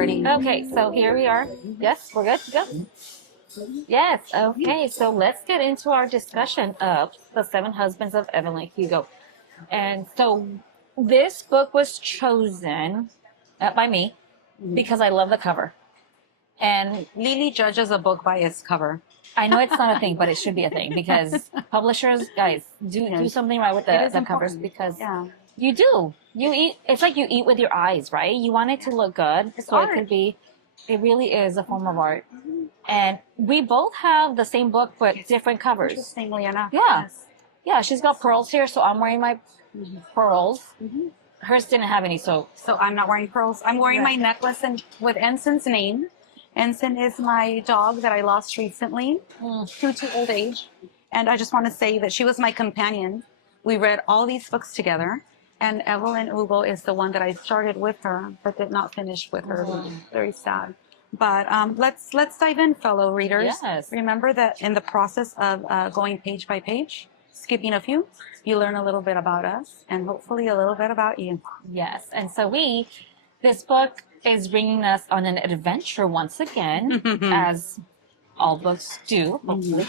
ready. Okay, so here we are. Yes, we're good to go. Yes, okay, so let's get into our discussion of The Seven Husbands of Evelyn Hugo. And so this book was chosen by me because I love the cover. And Lily judges a book by its cover. I know it's not a thing, but it should be a thing because publishers, guys, do something right with the covers because you do. You eat. It's like you eat with your eyes, right? You want it to look good, so art. It could be. It really is a form of art. And we both have the same book but different covers. Interestingly enough. Yeah, yeah. She's got pearls here, so I'm wearing my pearls. Hers didn't have any, so I'm not wearing pearls. I'm wearing my necklace with Ensign's name. Ensign is my dog that I lost recently due to old age. And I just want to say that she was my companion. We read all these books together. And Evelyn Hugo is the one that I started with her, but did not finish with her. Very sad. But let's dive in, fellow readers. Yes. Remember that in the process of going page by page, skipping a few, you learn a little bit about us and hopefully a little bit about you. Yes. And so this book is bringing us on an adventure once again, as all books do, hopefully.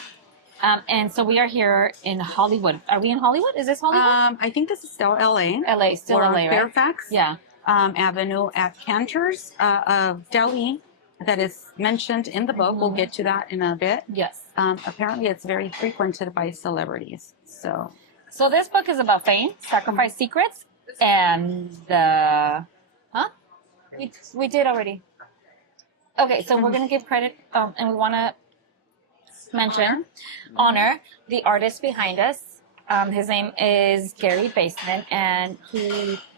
And so we are here in Hollywood. Are we in Hollywood? Is this Hollywood? I think this is still LA. LA, still We're LA, on right? Fairfax Yeah. Avenue at Cantor's of Delhi that is mentioned in the book. We'll get to that in a bit. Yes. Apparently it's very frequented by celebrities. So this book is about fame, sacrifice, secrets, and we did already. Okay, so we're going to give credit, and we want to honor the artist behind us. His name is Gary Basement, and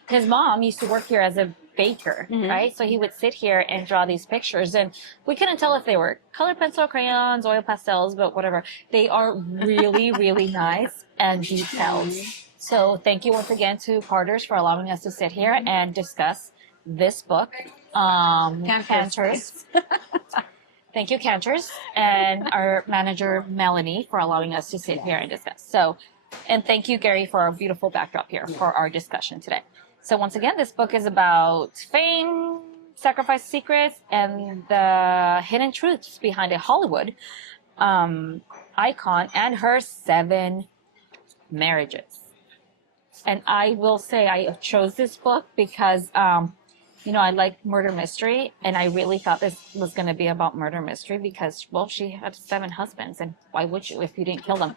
his mom used to work here as a baker, right? So he would sit here and draw these pictures, and we couldn't tell if they were colored pencil, crayons, oil pastels, but whatever. They are really, really nice and detailed. So thank you once again to Carter's for allowing us to sit here and discuss this book. Cantor's. Thank you, Cantor's, and our manager, Melanie, for allowing us to sit here and discuss. And thank you, Gary, for our beautiful backdrop here for our discussion today. So once again, this book is about fame, sacrifice, secrets, and the hidden truths behind a Hollywood icon and her 7 marriages. And I will say I chose this book because I like murder mystery, and I really thought this was going to be about murder mystery because, well, she had 7 husbands, and why would you if you didn't kill them?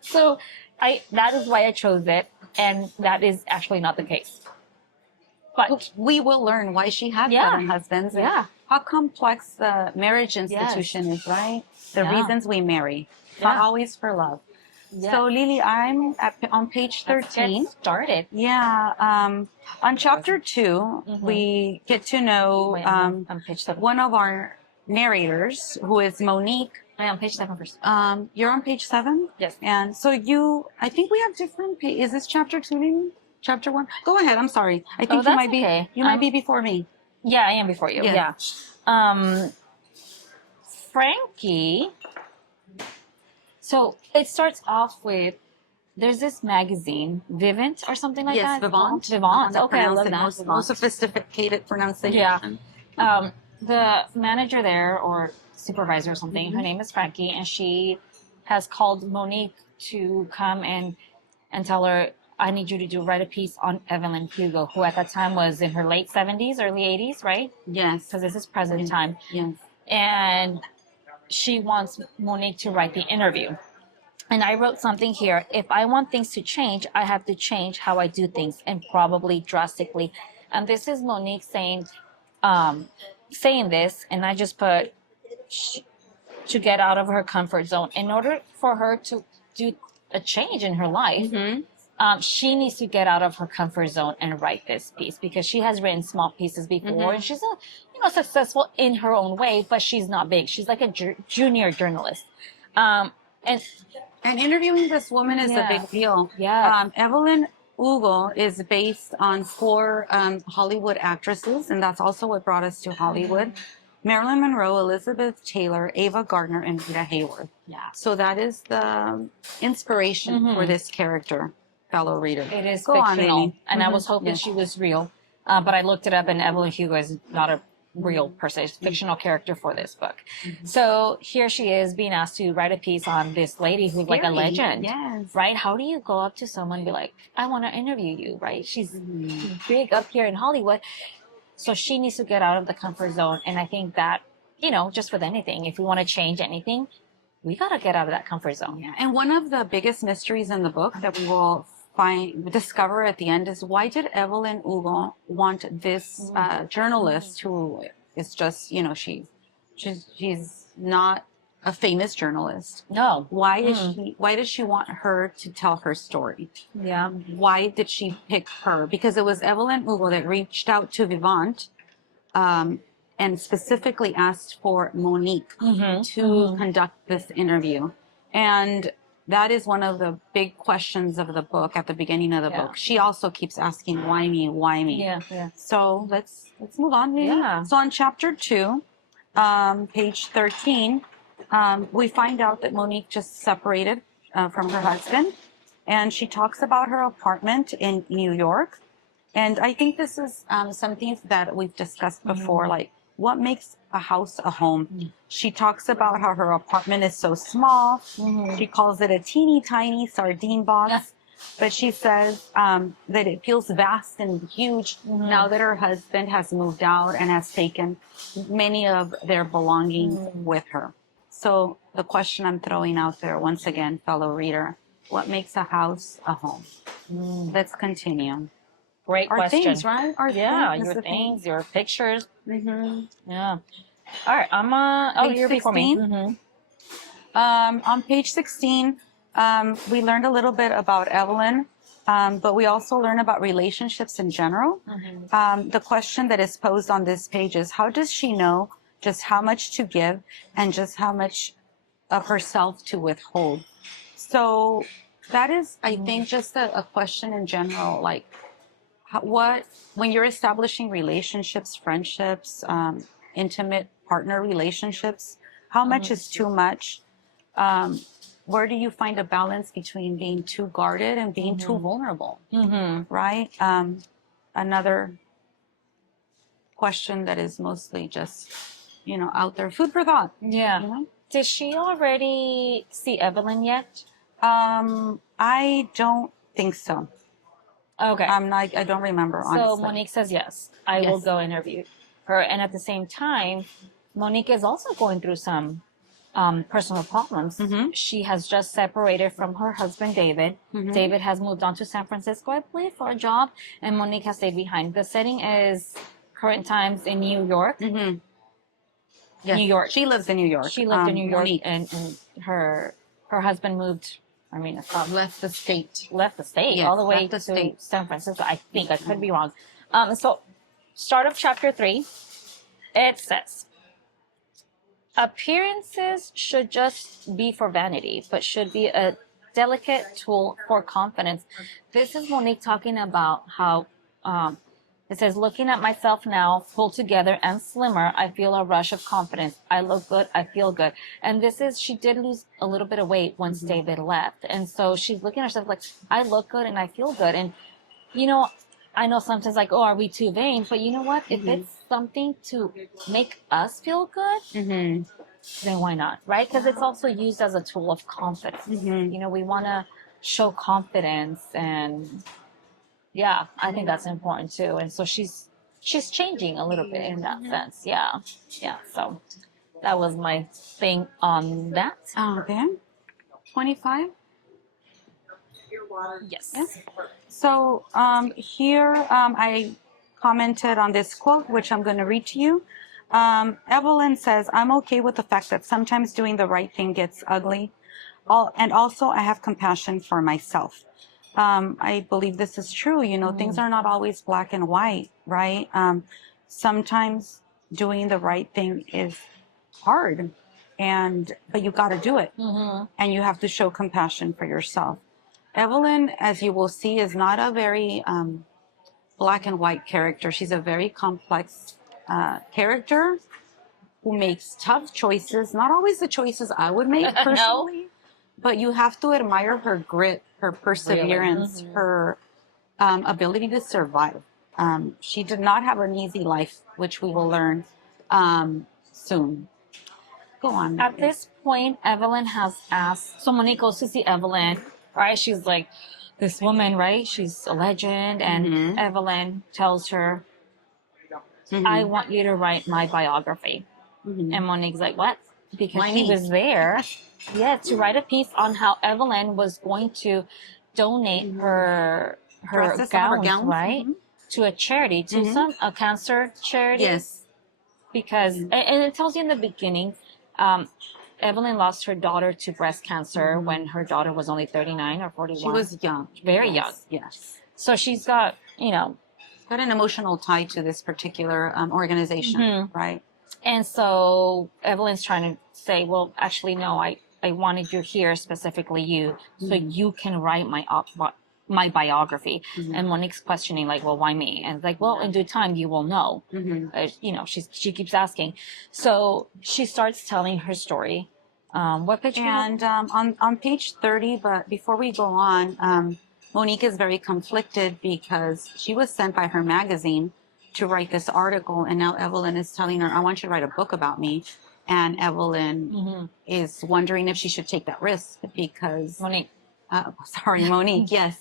So that is why I chose it, and that is actually not the case. But we will learn why she had 7 husbands and how complex the marriage institution is, right? The reasons we marry, not always for love. Yes. So, Lily, I'm on page 13. Let's get started. Yeah. On chapter 2, we get to know on page 7. One of our narrators, who is Monique. I'm on page 7 first. You're on page 7? Yes. And so I think we have different pages. Is this chapter 2, Lily? Chapter 1? Go ahead. I'm sorry. I think you might be. You might be before me. Yeah, I am before you. Yes. Yeah. Frankie. So it starts off with, there's this magazine, Vivint or something like that? Yes, Vivant. Vivant. Okay, I love that. Most sophisticated pronunciation. Yeah. The manager there, or supervisor or something, her name is Frankie, and she has called Monique to come and tell her, I need you to write a piece on Evelyn Hugo, who at that time was in her late 70s, early 80s, right? Yes. Because this is present time. Yes. And she wants Monique to write the interview. And I wrote something here. If I want things to change, I have to change how I do things, and probably drastically. And this is Monique saying this, and I just put to get out of her comfort zone. In order for her to do a change in her life, she needs to get out of her comfort zone and write this piece, because she has written small pieces before, and she's successful in her own way, but she's not big. She's like a junior journalist. And interviewing this woman is a big deal. Yeah. Evelyn Hugo is based on 4 Hollywood actresses, and that's also what brought us to Hollywood. Marilyn Monroe, Elizabeth Taylor, Ava Gardner, and Rita Hayworth. Yeah. So that is the inspiration for this character, fellow reader. It is Go fictional, on, and I was hoping she was real. But I looked it up, and Evelyn Hugo is not a real person. It's a fictional character for this book. So here she is being asked to write a piece on this lady who's like a legend. Yes. Right? How do you go up to someone and be like, I want to interview you, right? She's big up here in Hollywood. So she needs to get out of the comfort zone. And I think that, you know, just with anything, if we want to change anything, we got to get out of that comfort zone. Yeah. And one of the biggest mysteries in the book that we will discover at the end is, why did Evelyn Hugo want this journalist who is just, you know, she's not a famous journalist. No. Why does she want her to tell her story? Yeah. Why did she pick her? Because it was Evelyn Hugo that reached out to Vivant and specifically asked for Monique to conduct this interview. And that is one of the big questions of the book at the beginning of the book. She also keeps asking, why me? Why me? Yeah. So let's move on. Maybe. Yeah. So on chapter 2, page 13, we find out that Monique just separated from her husband, and she talks about her apartment in New York. And I think this is something that we've discussed before, like what makes a house a home. She talks about how her apartment is so small. She calls it a teeny tiny sardine box. But she says that it feels vast and huge now that her husband has moved out and has taken many of their belongings with her. So the question I'm throwing out there, once again, fellow reader, what makes a house a home? Let's continue. Great Our question. things, right? Our things, your things, your pictures. Yeah. All right, Page you're before me. 16. On page 16, we learned a little bit about Evelyn, but we also learn about relationships in general. The question that is posed on this page is, how does she know just how much to give and just how much of herself to withhold? So that is, I think, just a question in general, like, when you're establishing relationships, friendships, intimate partner relationships, how much is too much? Where do you find a balance between being too guarded and being too vulnerable? Right? Another question that is mostly just, you know, out there, food for thought. Yeah. You know? Did she already see Evelyn yet? I don't think so. Okay. I don't remember, honestly. So Monique says yes. I will go interview her. And at the same time, Monique is also going through some personal problems. She has just separated from her husband, David. David has moved on to San Francisco, I believe, for a job. And Monique has stayed behind. The setting is current times in New York. Yes. New York. She lives in New York. She lived in New York, Monique. and her husband moved. Left the state. Left the state Yes, all the way left the to state. San Francisco. I think I could be wrong. So, start of chapter 3. It says, appearances should just be for vanity, but should be a delicate tool for confidence. This is Monique talking about how it says, looking at myself now, pulled together and slimmer, I feel a rush of confidence. I look good. I feel good. And this is, she did lose a little bit of weight once David left. And so she's looking at herself like, I look good and I feel good. And, you know, I know sometimes like, oh, are we too vain? But you know what? If it's something to make us feel good, then why not? Right? Because it's also used as a tool of confidence. You know, we want to show confidence, and yeah, I think that's important too. And so she's changing a little bit in that sense. Yeah. So that was my thing on that. Okay. 25. Yes. So here I commented on this quote, which I'm going to read to you. Evelyn says, I'm okay with the fact that sometimes doing the right thing gets ugly. And also I have compassion for myself. I believe this is true. You know, things are not always black and white, right? Sometimes doing the right thing is hard, but you got to do it. And you have to show compassion for yourself. Evelyn, as you will see, is not a very black and white character. She's a very complex character who makes tough choices, not always the choices I would make personally, but you have to admire her grit, her perseverance, her ability to survive. She did not have an easy life, which we will learn soon. Go on. At this point, Evelyn has asked, so Monique goes to see Evelyn, right? She's like, this woman, right? She's a legend. And Evelyn tells her, I want you to write my biography. And Monique's like, what? Because she was there, to write a piece on how Evelyn was going to donate her gowns, right? To a charity, to a cancer charity. Yes. Because, and it tells you in the beginning, Evelyn lost her daughter to breast cancer when her daughter was only 39 or 41. She was young. Very young. Yes. So she's got, got an emotional tie to this particular organization, right? And so Evelyn's trying to say, well, actually, no, I wanted you here, specifically you, so you can write my biography. And Monique's questioning, like, well, why me? And it's like, well, in due time, you will know. She keeps asking. So she starts telling her story. What page? And on page 30, but before we go on, Monique is very conflicted because she was sent by her magazine to write this article, and now Evelyn is telling her, I want you to write a book about me. And Evelyn is wondering if she should take that risk because... Monique. Monique, yes.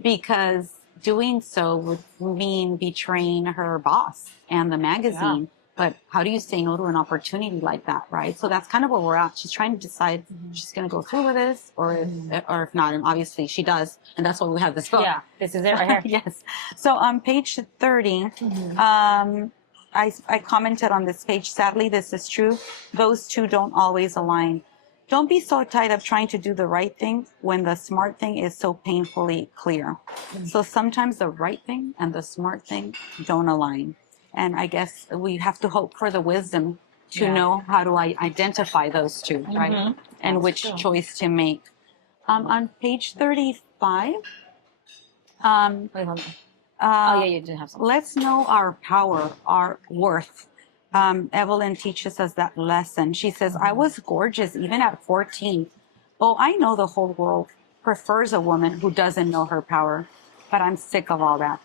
Because doing so would mean betraying her boss and the magazine. Yeah. But how do you say no to an opportunity like that, right? So that's kind of where we're at. She's trying to decide if she's going to go through with this or if not. And obviously she does. And that's why we have this book. Yeah, this is it right here. Yes. So on page 30, I commented on this page. Sadly, this is true. Those two don't always align. Don't be so tied up trying to do the right thing when the smart thing is so painfully clear. So sometimes the right thing and the smart thing don't align. And I guess we have to hope for the wisdom to know how to identify those two, right? And that's which choice to make. On page 35, you did have something. Let's know our power, our worth. Evelyn teaches us that lesson. She says, I was gorgeous even at 14. Oh, I know the whole world prefers a woman who doesn't know her power, but I'm sick of all that.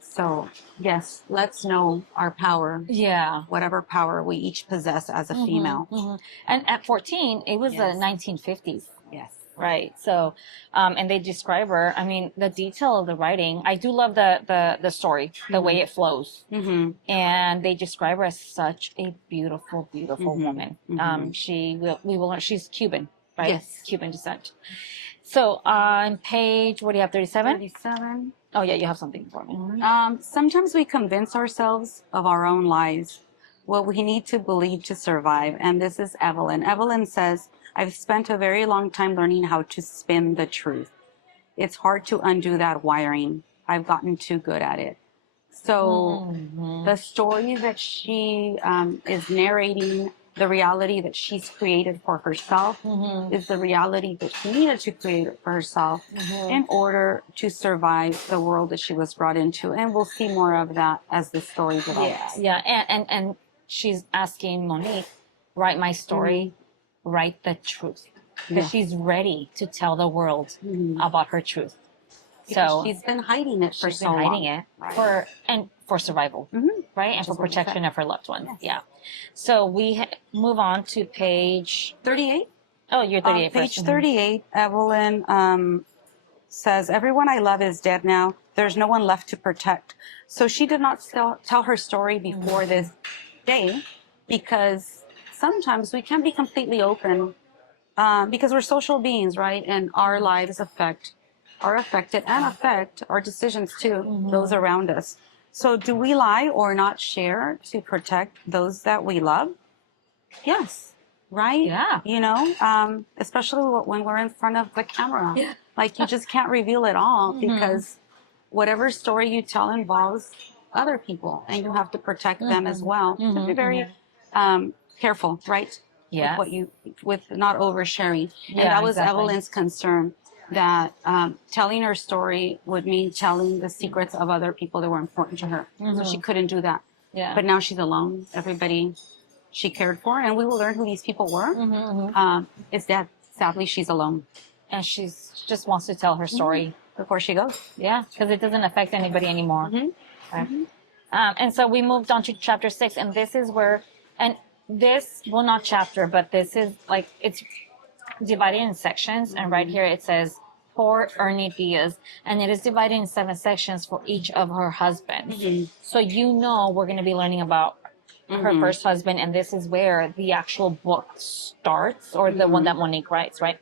So, yes, let's know our power. Yeah. Whatever power we each possess as a female. And at 14, it was the 1950s. Yes. Right. So, and they describe her, I mean, the detail of the writing, I do love the story, the way it flows. And they describe her as such a beautiful, beautiful woman. We will learn, she's Cuban, right? Yes. Cuban descent. So on page, what do you have, 37? 37. Oh yeah, you have something for me. Sometimes we convince ourselves of our own lies, what we need to believe to survive. And this is Evelyn. Evelyn says, I've spent a very long time learning how to spin the truth. It's hard to undo that wiring. I've gotten too good at it. So the story that she is narrating, the reality that she's created for herself is the reality that she needed to create for herself in order to survive the world that she was brought into. And we'll see more of that as the story develops. Yeah. And she's asking Monique, write my story, write the truth. Because she's ready to tell the world about her truth. Because so she's been hiding it for so long. Hiding it for survival, right? And for protection of her loved ones. Yes. Yeah. So we move on to page 38. Oh, you're 38 page 38, Evelyn says, everyone I love is dead now. There's no one left to protect. So she did not tell her story before this day because sometimes we can't be completely open because we're social beings, right? And our lives are affected and affect our decisions too, those around us. So do we lie or not share to protect those that we love? Yes. Right? Yeah. You know, especially when we're in front of the camera. Yeah. Like you just can't reveal it all because whatever story you tell involves other people and you have to protect them as well. So be very careful, right? Yeah. With not oversharing. And that was Evelyn's concern, that telling her story would mean telling the secrets of other people that were important to her. So she couldn't do that. Yeah. But now she's alone. Everybody she cared for, and we will learn who these people were, is dead. Sadly, she's alone. And she just wants to tell her story before she goes. Yeah, because it doesn't affect anybody anymore. Okay. And so we moved on to chapter 6, and this is where, and this, well, not chapter, but this is like, it's divided in sections, and right here it says for Ernie Diaz, and it is divided in 7 sections for each of her husbands. So we're going to be learning about her first husband, and this is where the actual book starts, or the one that Monique writes, right?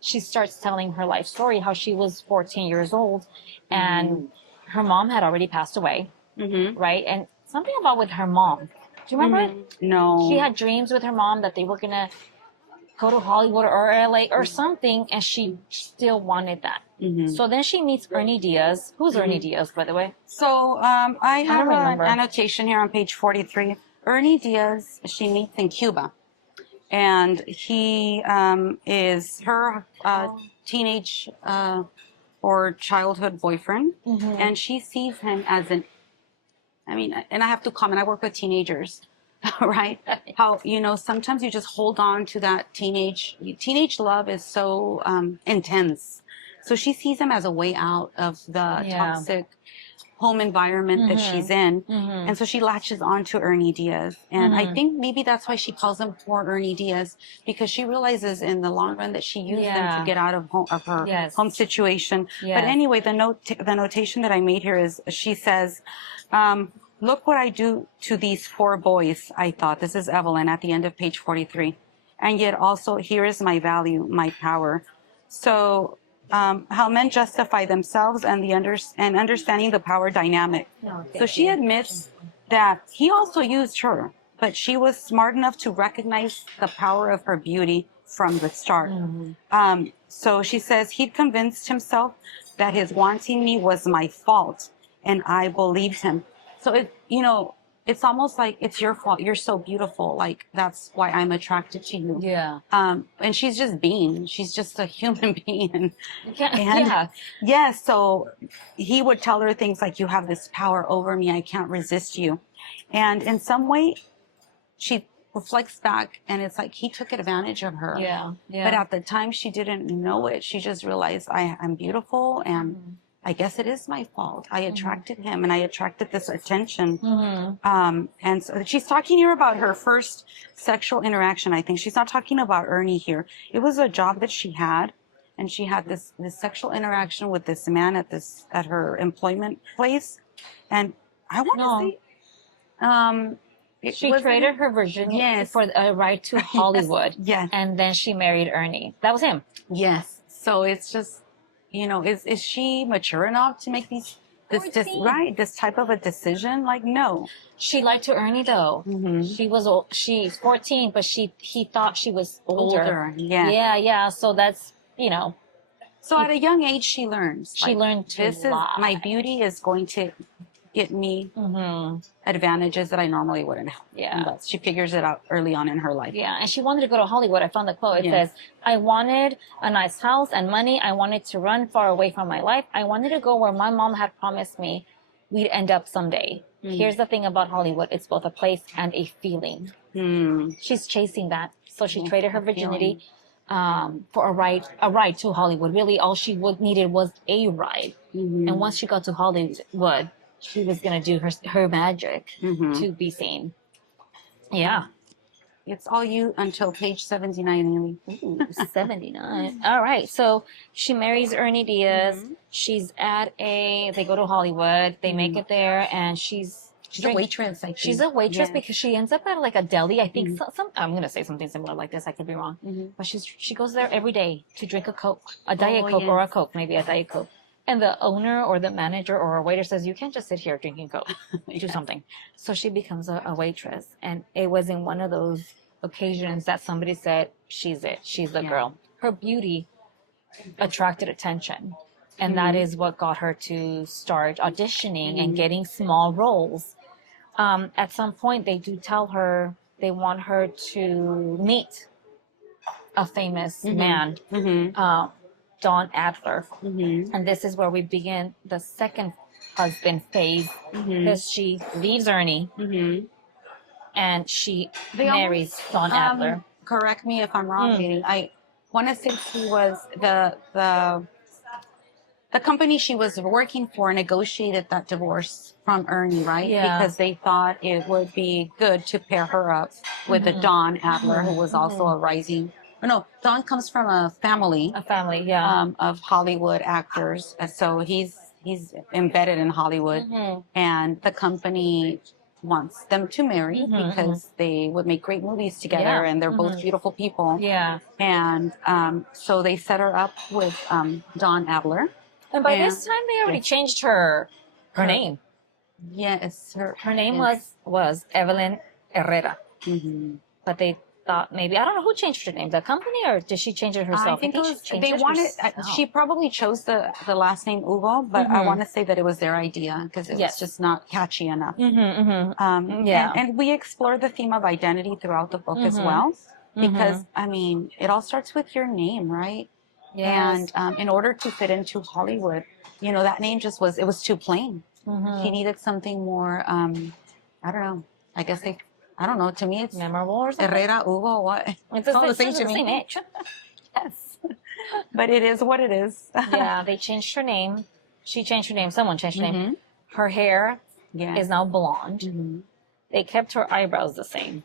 She starts telling her life story, how she was 14 years old, and her mom had already passed away, right? And something about with her mom. Do you remember? No. She had dreams with her mom that they were going to go to Hollywood or LA or something, and she still wanted that. So then she meets Ernie Diaz. Who's Ernie Diaz, by the way? So I have don't an remember. annotation here on page 43. Ernie Diaz, she meets in Cuba. And he is her teenage or childhood boyfriend. And she sees him as and I have to comment, I work with teenagers, right? How, sometimes you just hold on to that teenage love is so intense. So she sees him as a way out of the toxic home environment that she's in. And so she latches on to Ernie Diaz. And I think maybe that's why she calls him poor Ernie Diaz, because she realizes in the long run that she used them to get out of her home situation. But anyway, the notation that I made here is, she says, look what I do to these poor boys, I thought. This is Evelyn at the end of page 43. And yet also, here is my value, my power. So how men justify themselves and understanding the power dynamic. So she admits that he also used her, but she was smart enough to recognize the power of her beauty from the start. So she says he'd convinced himself that his wanting me was my fault, and I believed him. So it's almost like it's your fault. You're so beautiful. Like, that's why I'm attracted to you. Yeah. And she's just a human being. So he would tell her things like, you have this power over me. I can't resist you. And in some way, she reflects back, and it's like he took advantage of her. But at the time, she didn't know it. She just realized, I'm beautiful, and I guess it is my fault. I attracted him, and I attracted this attention. And so she's talking here about her first sexual interaction. I think she's not talking about Ernie here. It was a job that she had, and she had this sexual interaction with this man at her employment place. And I want to say, she traded her virginity for a right to Hollywood. And then she married Ernie. That was him. So it's just, is she mature enough to make this type of a decision? Like, no. She liked to Ernie though. She was old. She's 14, but he thought she was older. So that's, So at a young age, she learns. She learned to lie. My beauty is going to get me advantages that I normally wouldn't have. But she figures it out early on in her life. And she wanted to go to Hollywood. I found the quote. It says, I wanted a nice house and money. I wanted to run far away from my life. I wanted to go where my mom had promised me we'd end up someday. Here's the thing about Hollywood. It's both a place and a feeling. She's chasing that. So she traded her virginity for a ride to Hollywood. Really, all she needed was a ride. And once she got to Hollywood, she was going to do her magic to be seen. It's all you until page 79, Amy. Ooh, 79. All right. So she marries Ernie Diaz. She's they go to Hollywood. They make it there, and she's a waitress, I think. She's a waitress because she ends up at like a deli. I think I'm going to say something similar like this. I could be wrong. But she goes there every day to drink a Coke, a Diet Coke or a Coke, maybe a Diet Coke. And the owner or the manager or a waiter says, you can't just sit here drinking Coke. Do something. So she becomes a waitress. And it was in one of those occasions that somebody said, she's it. She's the girl. Her beauty attracted attention. And that is what got her to start auditioning and getting small roles. At some point, they do tell her they want her to meet a famous man. Don Adler. And this is where we begin the second husband phase, because she leaves Ernie and she marries Don Adler. Correct me if I'm wrong, Katie. I want to say she was the company she was working for negotiated that divorce from Ernie, right? Yeah. Because they thought it would be good to pair her up with the Don Adler, who was also a rising. Oh, no, Don comes from a family Yeah. of Hollywood actors, and so he's embedded in Hollywood, and the company wants them to marry because they would make great movies together, Yeah. and they're both beautiful people. Yeah. And so they set her up with Don Adler. And by this time, they already changed her name. Yes, Her name was Evelyn Herrera. But they thought maybe, I don't know who changed her name, the company, or did she change it herself? I think it was, she they wanted, she probably chose the last name Hugo, but I want to say that it was their idea because it was just not catchy enough. And we explore the theme of identity throughout the book as well, because, I mean, it all starts with your name, right? Yes. And in order to fit into Hollywood, you know, that name just was, it was too plain. He needed something more, I don't know, I guess I don't know, to me it's memorable or something. Herrera, Hugo, what? It's all the same to me. Same age. Yes. But it is what it is. Yeah, they changed her name. She changed her name. Someone changed her name. Her hair is now blonde. They kept her eyebrows the same,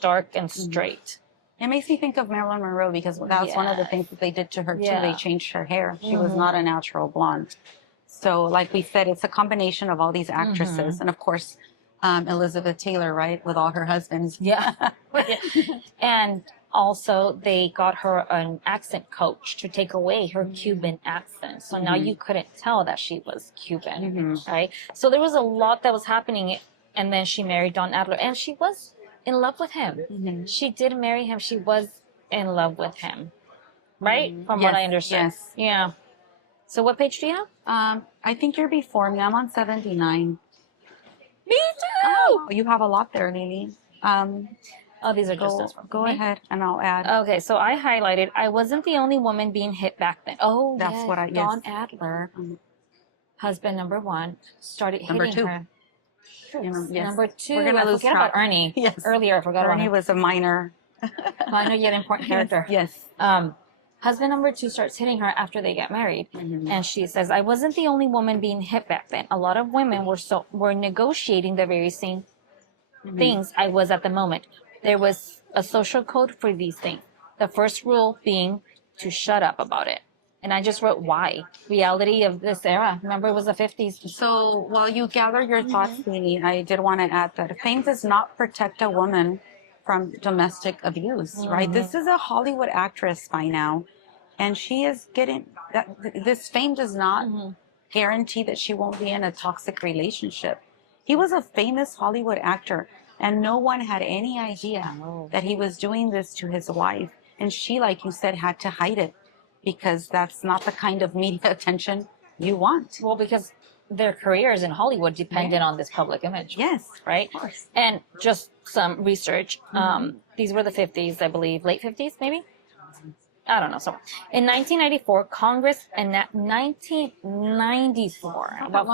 dark and straight. It makes me think of Marilyn Monroe because that's one of the things that they did to her too. They changed her hair. She was not a natural blonde. So like we said, it's a combination of all these actresses. And of course, Elizabeth Taylor, right? With all her husbands. Yeah. And also they got her an accent coach to take away her Cuban accent. So now you couldn't tell that she was Cuban, right? So there was a lot that was happening. And then she married Don Adler and she was in love with him. She did marry him. She was in love with him, right? From what I understand. Yes. Yeah. So what page do you have? I think you're before me. I'm on 79. Me too. Oh, you have a lot there, Lily. Oh, these are just those. Go ahead, and I'll add. Okay, so I highlighted. I wasn't the only woman being hit back then. Oh, that's yes, what I. Don Adler, husband number one, started hitting her. Number two. We're gonna lose forget about Ernie. Yes. Earlier, I forgot Ernie about was a minor. Minor yet important character. Yes. Husband number two starts hitting her after they get married, and she says, "I wasn't the only woman being hit back then. A lot of women were negotiating the very same things I was at the moment. There was a social code for these things. The first rule being to shut up about it." And I just wrote, why? Reality of this era. Remember, it was the 50s. So while you gather your thoughts, Nini, I did want to add that fame does not protect a woman from domestic abuse, right? This is a Hollywood actress by now, and she is getting that. This fame does not guarantee that she won't be in a toxic relationship. He was a famous Hollywood actor, and no one had any idea that he was doing this to his wife. And she, like you said, had to hide it because that's not the kind of media attention you want. Well, because their careers in Hollywood depended on this public image. Yes. Right? Of course. And just some research. These were the 50s, I believe. Late 50s, maybe? I don't know. So in 1994, Congress, and 1994, about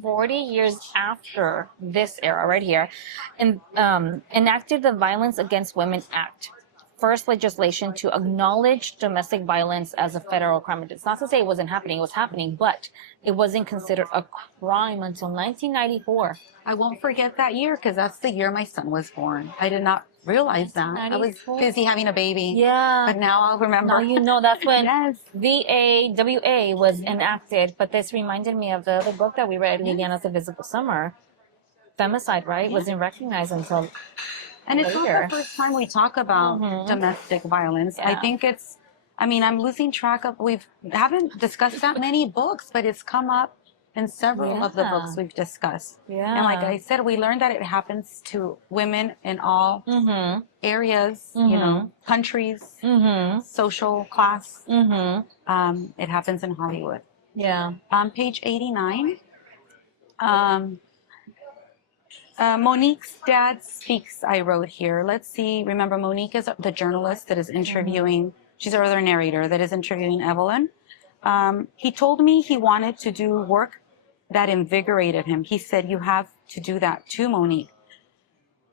40 years after this era right here, enacted the Violence Against Women Act. First legislation to acknowledge domestic violence as a federal crime. It's not to say it wasn't happening, it was happening, but it wasn't considered a crime until 1994. I won't forget that year because that's the year my son was born. I did not realize that. I was busy having a baby. Yeah. But now I'll remember. Now you know that's when Yes. VAWA was enacted, but this reminded me of the other book that we read, Liliana's Invisible Summer. Femicide, right? Wasn't recognized until And it's later. not the first time we talk about domestic violence. I think it's, I mean, I'm losing track of, haven't discussed that many books, but it's come up in several of the books we've discussed. Yeah. And like I said, we learned that it happens to women in all areas, you know, countries, social class. It happens in Hollywood. Yeah. On page 89, Monique's dad speaks, I wrote here. Let's see. Remember, Monique is the journalist that is interviewing, she's our other narrator that is interviewing Evelyn. He told me he wanted to do work that invigorated him. He said, you have to do that too, Monique.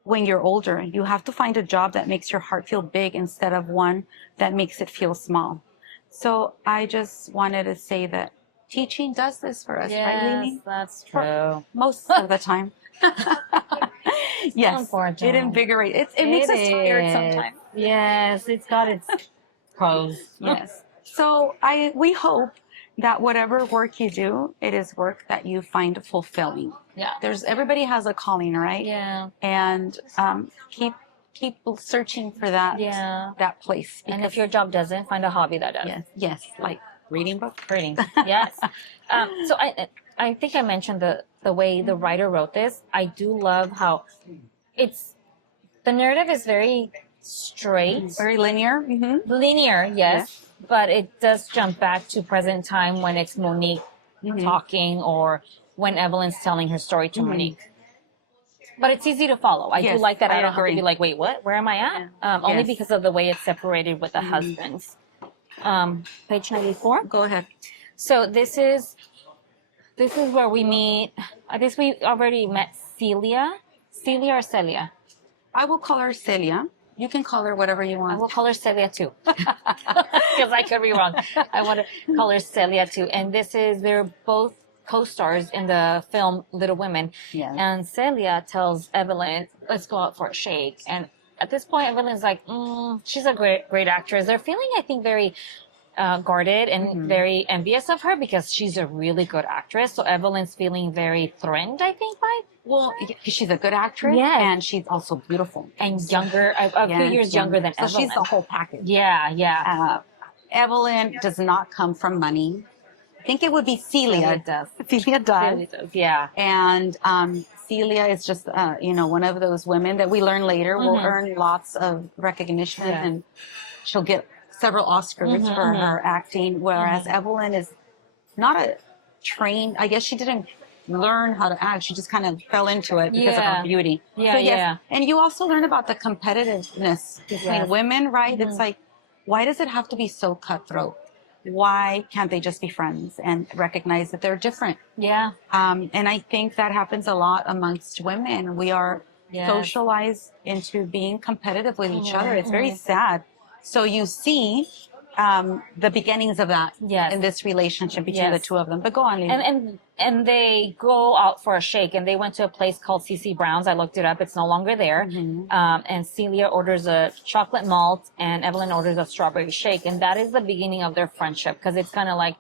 When you're older, you have to find a job that makes your heart feel big instead of one that makes it feel small. So I just wanted to say that teaching does this for us, right, Yes, Lily? that's true. Most of the time. Yes, Important. it invigorates. It makes us tired sometimes. Yes, it's got its pros. Yes. So we hope that whatever work you do, it is work that you find fulfilling. Yeah. Everybody has a calling, right? Yeah. And keep searching for that that place. And if your job doesn't, find a hobby that does. Yes, like reading books. Reading. Yes. So I think I mentioned the way the writer wrote this. I do love how the narrative is very straight. Very linear. Mm-hmm. Linear, yes. But it does jump back to present time when it's Monique talking or when Evelyn's telling her story to Monique. But it's easy to follow. I do like that. I don't have to be like, wait, what? Where am I at? Only because of the way it's separated with the husbands. Page 94. Go ahead. So this is where we meet. I guess we already met Celia. Celia or Celia? I will call her Celia. You can call her whatever you want. I will call her Celia too. Because I could be wrong. I want to call her Celia too. And they're both co-stars in the film Little Women. Yeah. And Celia tells Evelyn, let's go out for a shake. And at this point, Evelyn's like, she's a great actress. They're feeling, I think, very guarded and very envious of her because she's a really good actress. So Evelyn's feeling very threatened, I think, by well, she's a good actress, and she's also beautiful and younger, a few years younger than Evelyn. So she's the whole package. Yeah. Evelyn does not come from money. I think it would be Celia. Celia does. Celia does. Celia does. Yeah. And Celia is just, one of those women that we learn later will earn lots of recognition, and she'll get several Oscars for her acting. Whereas Evelyn is not a trained. I guess she didn't learn how to act. She just kind of fell into it because of her beauty. Yeah. And you also learn about the competitiveness between women, right? It's like, why does it have to be so cutthroat? Why can't they just be friends and recognize that they're different? Yeah. And I think that happens a lot amongst women. We are socialized into being competitive with each other. It's very sad. So you see the beginnings of that in this relationship between the two of them. But go on, Lily. And they go out for a shake, and they went to a place called CC Brown's. I looked it up; it's no longer there. And Celia orders a chocolate malt, and Evelyn orders a strawberry shake, and that is the beginning of their friendship because it's kind of like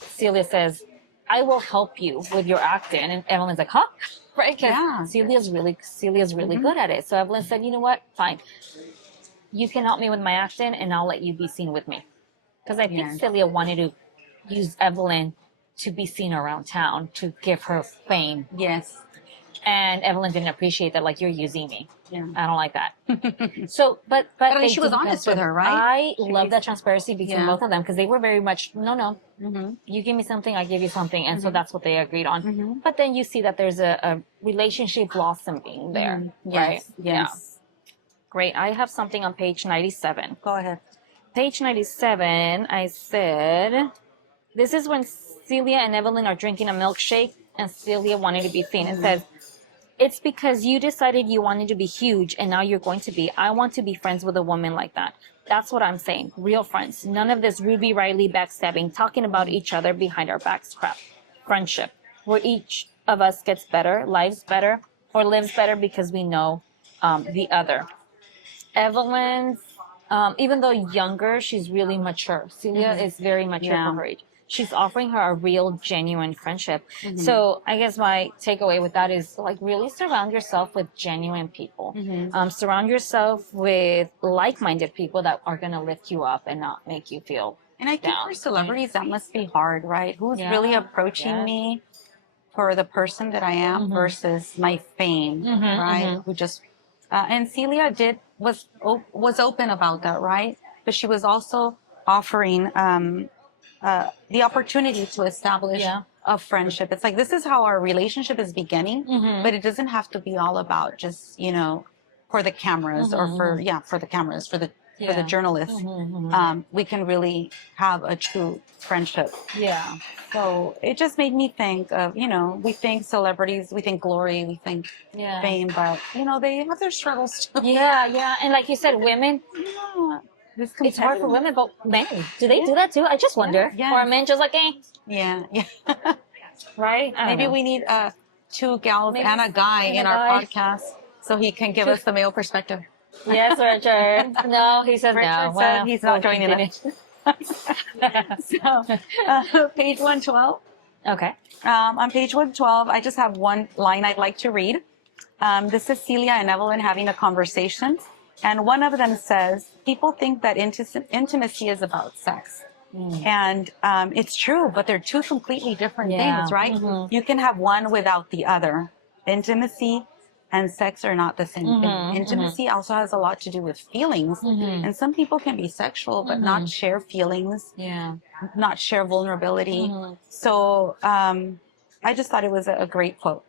Celia says, "I will help you with your acting," and Evelyn's like, "Huh?" Right? Because Celia's really good at it. So Evelyn said, "You know what? Fine. You can help me with my acting, and I'll let you be seen with me." Because I think Celia wanted to use Evelyn to be seen around town to give her fame. Yes. And Evelyn didn't appreciate that, like, you're using me. Yeah. I don't like that. So, but she was honest with her, right? I love that transparency between both of them because they were very much, no, you give me something, I give you something. And so that's what they agreed on. But then you see that there's a relationship blossoming there, right? Yes. Yeah. Great. I have something on page 97. Go ahead. Page 97, I said, this is when Celia and Evelyn are drinking a milkshake and Celia wanted to be seen. It says, it's because you decided you wanted to be huge and now you're going to be. I want to be friends with a woman like that. That's what I'm saying. Real friends. None of this Ruby Riley backstabbing, talking about each other behind our backs crap. Friendship. Where each of us gets better, lives better, or lives better because we know the other. Evelyn's, even though younger, she's really mature. Celia is very mature for her age. She's offering her a real, genuine friendship. So I guess my takeaway with that is, like, really surround yourself with genuine people. Surround yourself with like-minded people that are going to lift you up and not make you feel And I think down. for celebrities, that must be hard, right? Who's really approaching me for the person that I am versus my fame, right? Who just... and Celia was open about that, right? But she was also offering the opportunity to establish a friendship. It's like, this is how our relationship is beginning, but it doesn't have to be all about just, for the cameras or for the cameras, for the journalists. We can really have a true friendship. Yeah. So it just made me think of, we think celebrities, we think glory, we think fame, but, they have their struggles too. Yeah. And like you said, women, it's hard for women, but men, do they do that too? I just wonder. Yeah. Or are men just like, Yeah. right? I don't Maybe know. we need two gals Maybe and a guy and in a our guy. podcast so he can give us the male perspective. Yes, Richard. No, he says Richard no. said Well, he's not we'll joining us. So, page 112. Okay. On page 112, I just have one line I'd like to read. This is Celia and Evelyn having a conversation. And one of them says, people think that intimacy is about sex. And it's true, but they're two completely different things, right? Mm-hmm. You can have one without the other. Intimacy and sex are not the same thing. Intimacy also has a lot to do with feelings. And some people can be sexual, but not share feelings, not share vulnerability. So I just thought it was a great quote.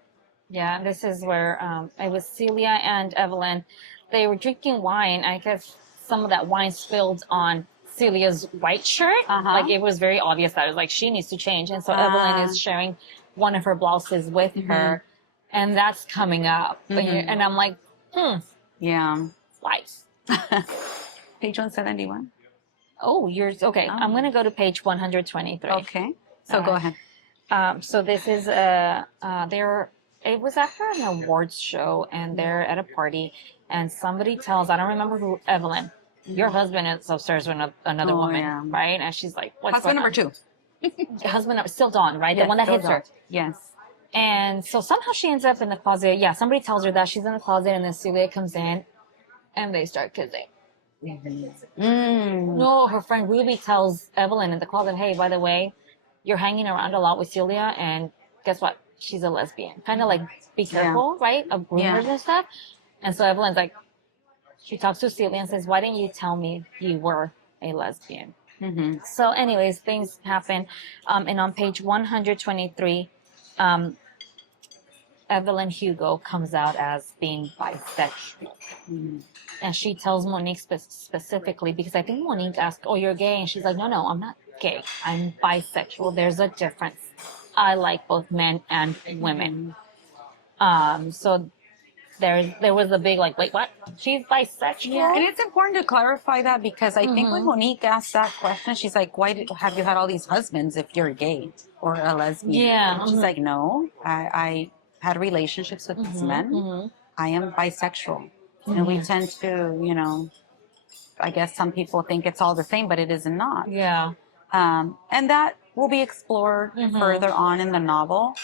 Yeah, this is where it was Celia and Evelyn. They were drinking wine. I guess some of that wine spilled on Celia's white shirt. Like it was very obvious that it was like she needs to change. And so Evelyn is sharing one of her blouses with her, and that's coming up. And I'm like, Yeah. twice. Page 171. Oh, yours. Okay, I'm gonna go to page 123. Okay. So go ahead. So this is it was after an awards show, and they're at a party, and somebody tells, I don't remember who, Evelyn, your husband is upstairs with another woman, right? And she's like, what's Husband number 2. Husband, still Dawn, right? Yes, The one that still hits her. Yes. And so somehow she ends up in the closet. Yeah, somebody tells her that she's in the closet, and then Celia comes in, and they start kissing. No, her friend Ruby tells Evelyn in the closet, hey, by the way, you're hanging around a lot with Celia, and guess what? She's a lesbian. Kind of like, be careful, right? Of rumors and stuff. And so Evelyn's like, she talks to Celia and says, why didn't you tell me you were a lesbian? So anyways, things happen. And on page 123, Evelyn Hugo comes out as being bisexual. And she tells Monique specifically, because I think Monique asked, oh, you're gay? And she's like, no, I'm not gay. I'm bisexual. There's a difference. I like both men and women. So there was a big like, wait, what? She's bisexual? Yeah, and it's important to clarify that, because I think when Monique asked that question, she's like, why have you had all these husbands if you're gay or a lesbian? Yeah. She's like, no, I had relationships with these men. I am bisexual. And we tend to, I guess some people think it's all the same, but it is not. Yeah. And that will be explored further on in the novel,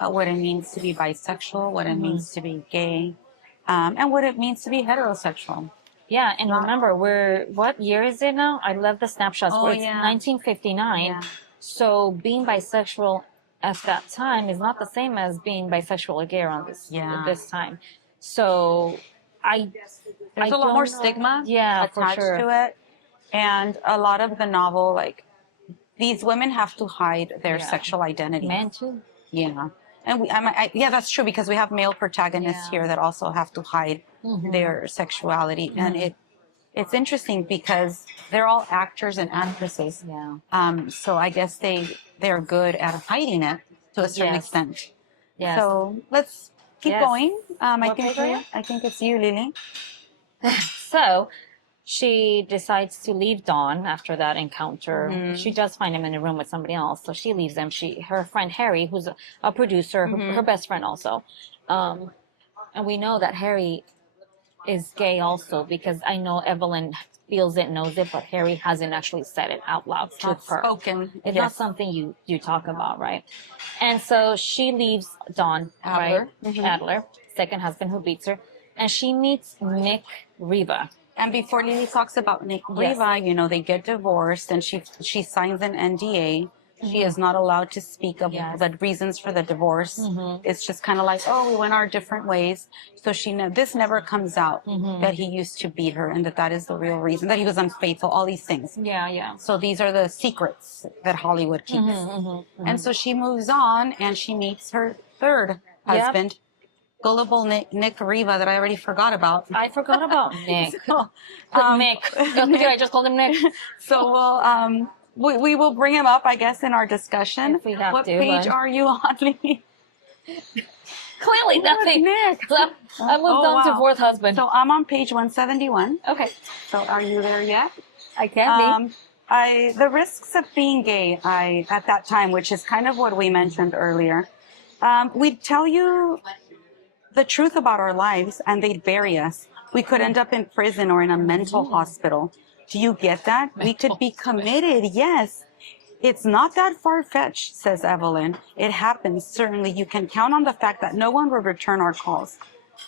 what it means to be bisexual, what it means to be gay, and what it means to be heterosexual. Yeah, and remember, what year is it now? I love the snapshots. Oh, It's yeah. 1959. Yeah. So being bisexual at that time is not the same as being bisexual or gay around this time. So There's a lot more stigma attached to it. And a lot of the novel, like, these women have to hide their sexual identity. Men too. Yeah. And that's true, because we have male protagonists here that also have to hide their sexuality. And it's interesting because they're all actors and actresses. Yeah. So I guess they're good at hiding it to a certain extent. Yes. So let's keep going. What page are you? I think it's you, Lily. So she decides to leave Dawn after that encounter. She does find him in a room with somebody else, so she leaves him. Her friend Harry, who's a producer, her best friend also, and we know that Harry is gay also, because I know Evelyn feels it, knows it, but Harry hasn't actually said it out loud to her. Spoken. It's not something you talk about, right? And so she leaves Dawn, Adler. right? Adler, second husband who beats her, and she meets Nick Riva. And before Lily talks about Nick Riva, they get divorced, and she signs an NDA. She is not allowed to speak of the reasons for the divorce. It's just kind of like, oh, we went our different ways. So this never comes out that he used to beat her, and that is the real reason, that he was unfaithful, all these things. Yeah. So these are the secrets that Hollywood keeps. And so she moves on, and she meets her third husband, gullible Nick Riva, that I already forgot about. I forgot about Nick. Nick. I just called him Nick. So we will bring him up, I guess, in our discussion. If we have what to, page are you on, Lee? Clearly nothing. Nick. So I moved on to fourth husband. So I'm on page 171. Okay. So are you there yet? I can be. The risks of being gay, at that time, which is kind of what we mentioned earlier, we'd tell you the truth about our lives and they'd bury us. We could end up in prison or in a mental hospital. Do you get that? We could be committed. Yes. It's not that far-fetched, says Evelyn. It happens. Certainly, you can count on the fact that no one would return our calls,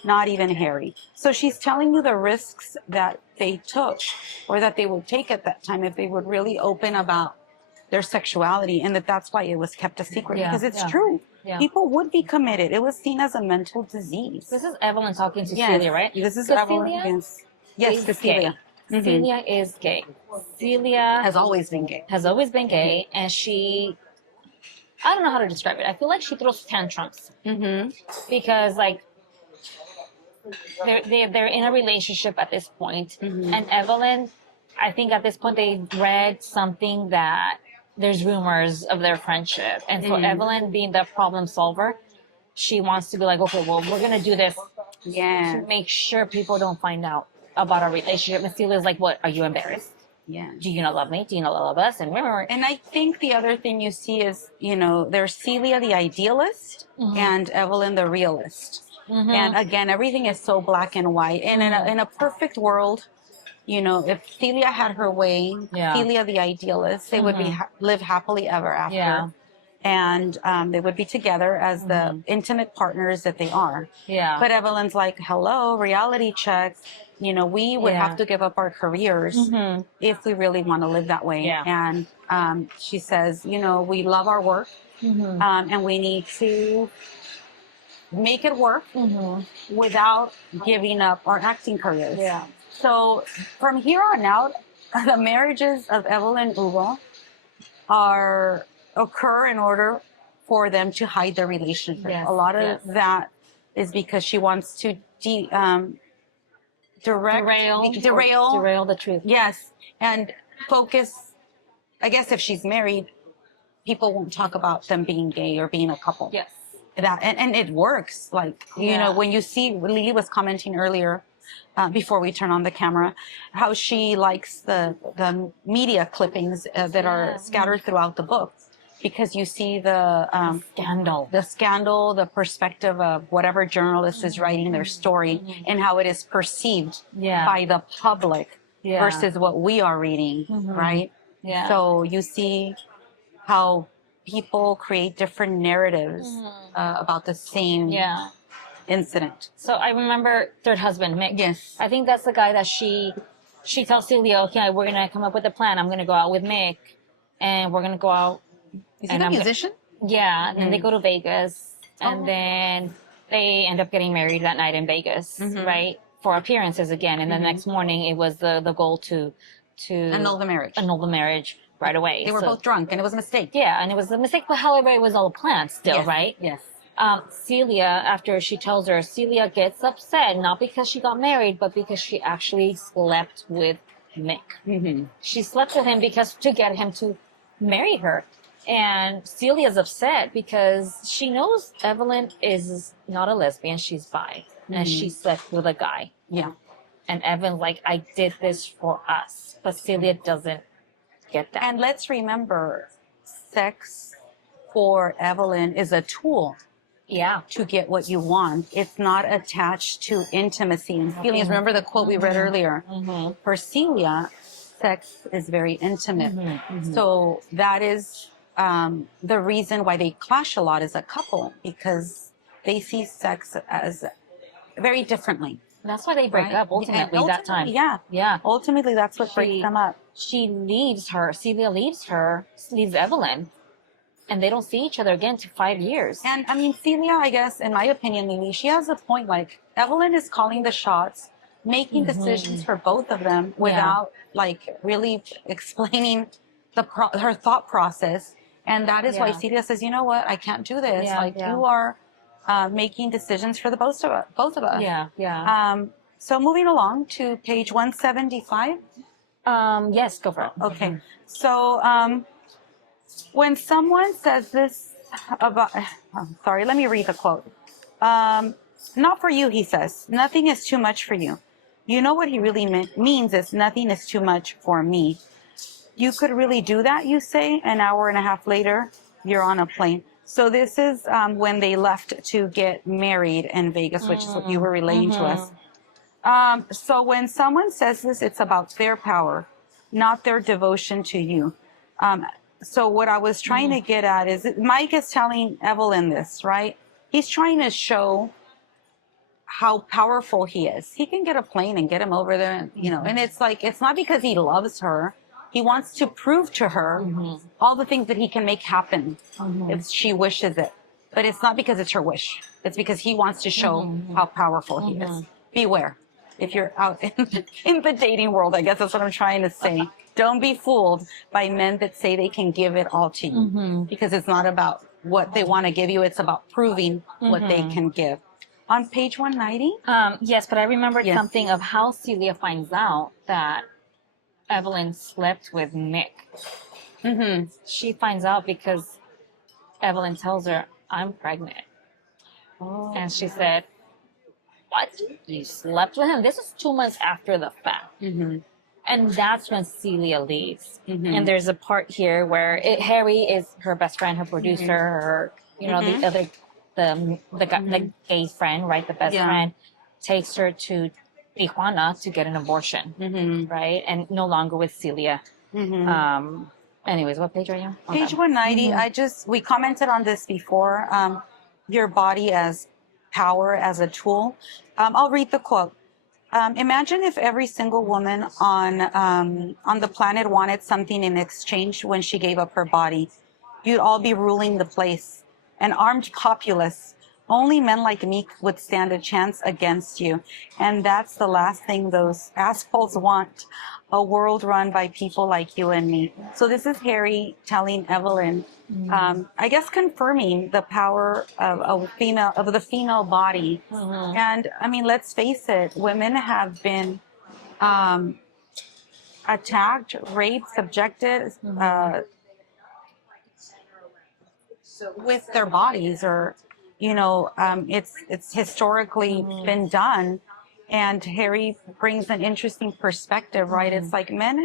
not even Harry. So she's telling you the risks that they took or that they would take at that time if they would really open about their sexuality, and that's why it was kept a secret, because it's true. Yeah. People would be committed. It was seen as a mental disease. This is Evelyn talking to Celia, right? This is Evelyn. Yes. Yes, to Celia. Mm-hmm. Celia is gay. Celia has always been gay. And she, I don't know how to describe it. I feel like she throws tantrums because, like, they're in a relationship at this point, and Evelyn, I think at this point they read something that there's rumors of their friendship, and so Evelyn, being the problem solver, she wants to be like, okay, well, we're gonna do this to make sure people don't find out about our relationship. And Celia's like, what, are you embarrassed? Yeah. Do you not love me? Do you not love us? And I think the other thing you see is, there's Celia the idealist and Evelyn the realist. And again, everything is so black and white. And in a perfect world, if Celia had her way, Celia the idealist, they would live happily ever after. Yeah. And they would be together as the intimate partners that they are. Yeah. But Evelyn's like, hello, reality check. We would have to give up our careers if we really want to live that way. Yeah. And she says, we love our work and we need to make it work without giving up our acting careers. Yeah. So from here on out, the marriages of Evelyn Hugo occur in order for them to hide their relationship. Yes, a lot of that is because she wants to derail the truth. Yes, and focus. I guess if she's married, people won't talk about them being gay or being a couple. Yes, and it works. Like when you see, Lily was commenting earlier. Before we turn on the camera, how she likes the media clippings that are scattered throughout the book, because you see the scandal, the perspective of whatever journalist is writing their story and how it is perceived by the public versus what we are reading, right? Yeah. So you see how people create different narratives about the same incident. So I remember third husband, Mick. Yes. I think that's the guy that she tells Celia, okay, we're going to come up with a plan. I'm going to go out with Mick and we're going to go out. Is he a musician? Yeah. And then they go to Vegas and then they end up getting married that night in Vegas, right? For appearances again. And the next morning it was the goal to annul the marriage right away. They were both drunk and it was a mistake. Yeah. And it was a mistake, but however, it was all planned still, right? Yes. Celia, after she tells her, Celia gets upset, not because she got married, but because she actually slept with Mick. She slept with him to get him to marry her. And Celia's upset because she knows Evelyn is not a lesbian, she's bi. And she slept with a guy. Yeah. And Evelyn's like, I did this for us. But Celia doesn't get that. And let's remember, sex for Evelyn is a tool. Yeah, to get what you want. It's not attached to intimacy and feelings. Remember the quote we read earlier? For Celia, sex is very intimate. So that is the reason why they clash a lot as a couple, because they see sex as very differently. That's why they break up ultimately that time. Yeah. Ultimately, that's what breaks them up. She leaves her. Celia leaves Evelyn. And they don't see each other again to 5 years. And I mean, Celia, I guess, in my opinion, Lily, she has a point. Like, Evelyn is calling the shots, making decisions for both of them without, like, really explaining her thought process. And that is why Celia says, you know what, I can't do this. You are making decisions for the both of us. Yeah. So moving along to page 175. Yes, go for it. Okay. So, when someone says this about, let me read the quote. Not for you, he says. Nothing is too much for you. You know what he really means is nothing is too much for me. You could really do that, you say. An hour and a half later, you're on a plane. So this is when they left to get married in Vegas, which is what you were relaying to us. So when someone says this, it's about their power, not their devotion to you. So what I was trying to get at is Mike is telling Evelyn this, right? He's trying to show how powerful he is. He can get a plane and get him over there, and, you know, and it's like, it's not because he loves her. He wants to prove to her all the things that he can make happen if she wishes it. But it's not because it's her wish. It's because he wants to show how powerful he is. Beware. If you're out in the dating world, I guess that's what I'm trying to say. Don't be fooled by men that say they can give it all to you. Because it's not about what they want to give you. It's about proving what they can give. On page 190? Yes, but I remembered something of how Celia finds out that Evelyn slept with Nick. She finds out because Evelyn tells her, I'm pregnant. And she said, what? You slept with him? This is 2 months after the fact. And that's when Celia leaves. And there's a part here where Harry is her best friend, her producer, her, you know, the other, the gay friend, right? The best friend takes her to Tijuana to get an abortion, right? And no longer with Celia. Anyways, what page are you on? Page 190. We commented on this before. Your body as power, as a tool. I'll read the quote. Imagine if every single woman on the planet wanted something in exchange when she gave up her body. You'd all be ruling the place. An armed populace. Only men like me would stand a chance against you. And that's the last thing those assholes want. A world run by people like you and me. So this is Harry telling Evelyn, I guess confirming the power of the female body. And I mean, let's face it, women have been attacked, raped, subjected with their bodies, or you know, it's historically been done. And Harry brings an interesting perspective, right? It's like men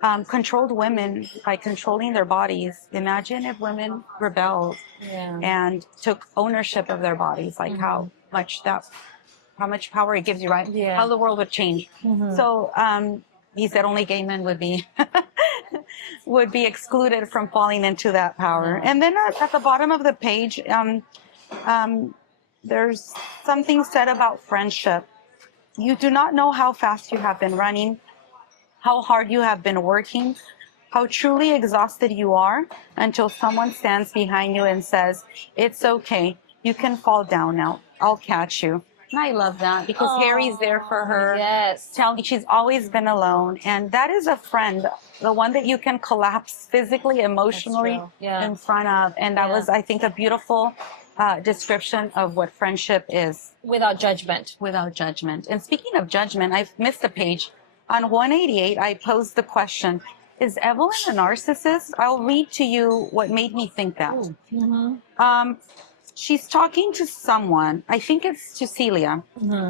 have controlled women by controlling their bodies. Imagine if women rebelled and took ownership of their bodies, like how much power it gives you, right? How the world would change. So he said only gay men would be would be excluded from falling into that power. And then at the bottom of the page, there's something said about friendship. You do not know how fast you have been running, how hard you have been working, how truly exhausted you are until someone stands behind you and says, it's okay, you can fall down now, I'll catch you. And I love that because Harry's there for her. Telling she's always been alone. And that is a friend, the one that you can collapse physically, emotionally in front of. And that was, I think, a beautiful description of what friendship is. Without judgment. Without judgment. And speaking of judgment, I've missed a page. On 188, I posed the question, is Evelyn a narcissist? I'll read to you what made me think that. She's talking to someone. I think it's to Celia.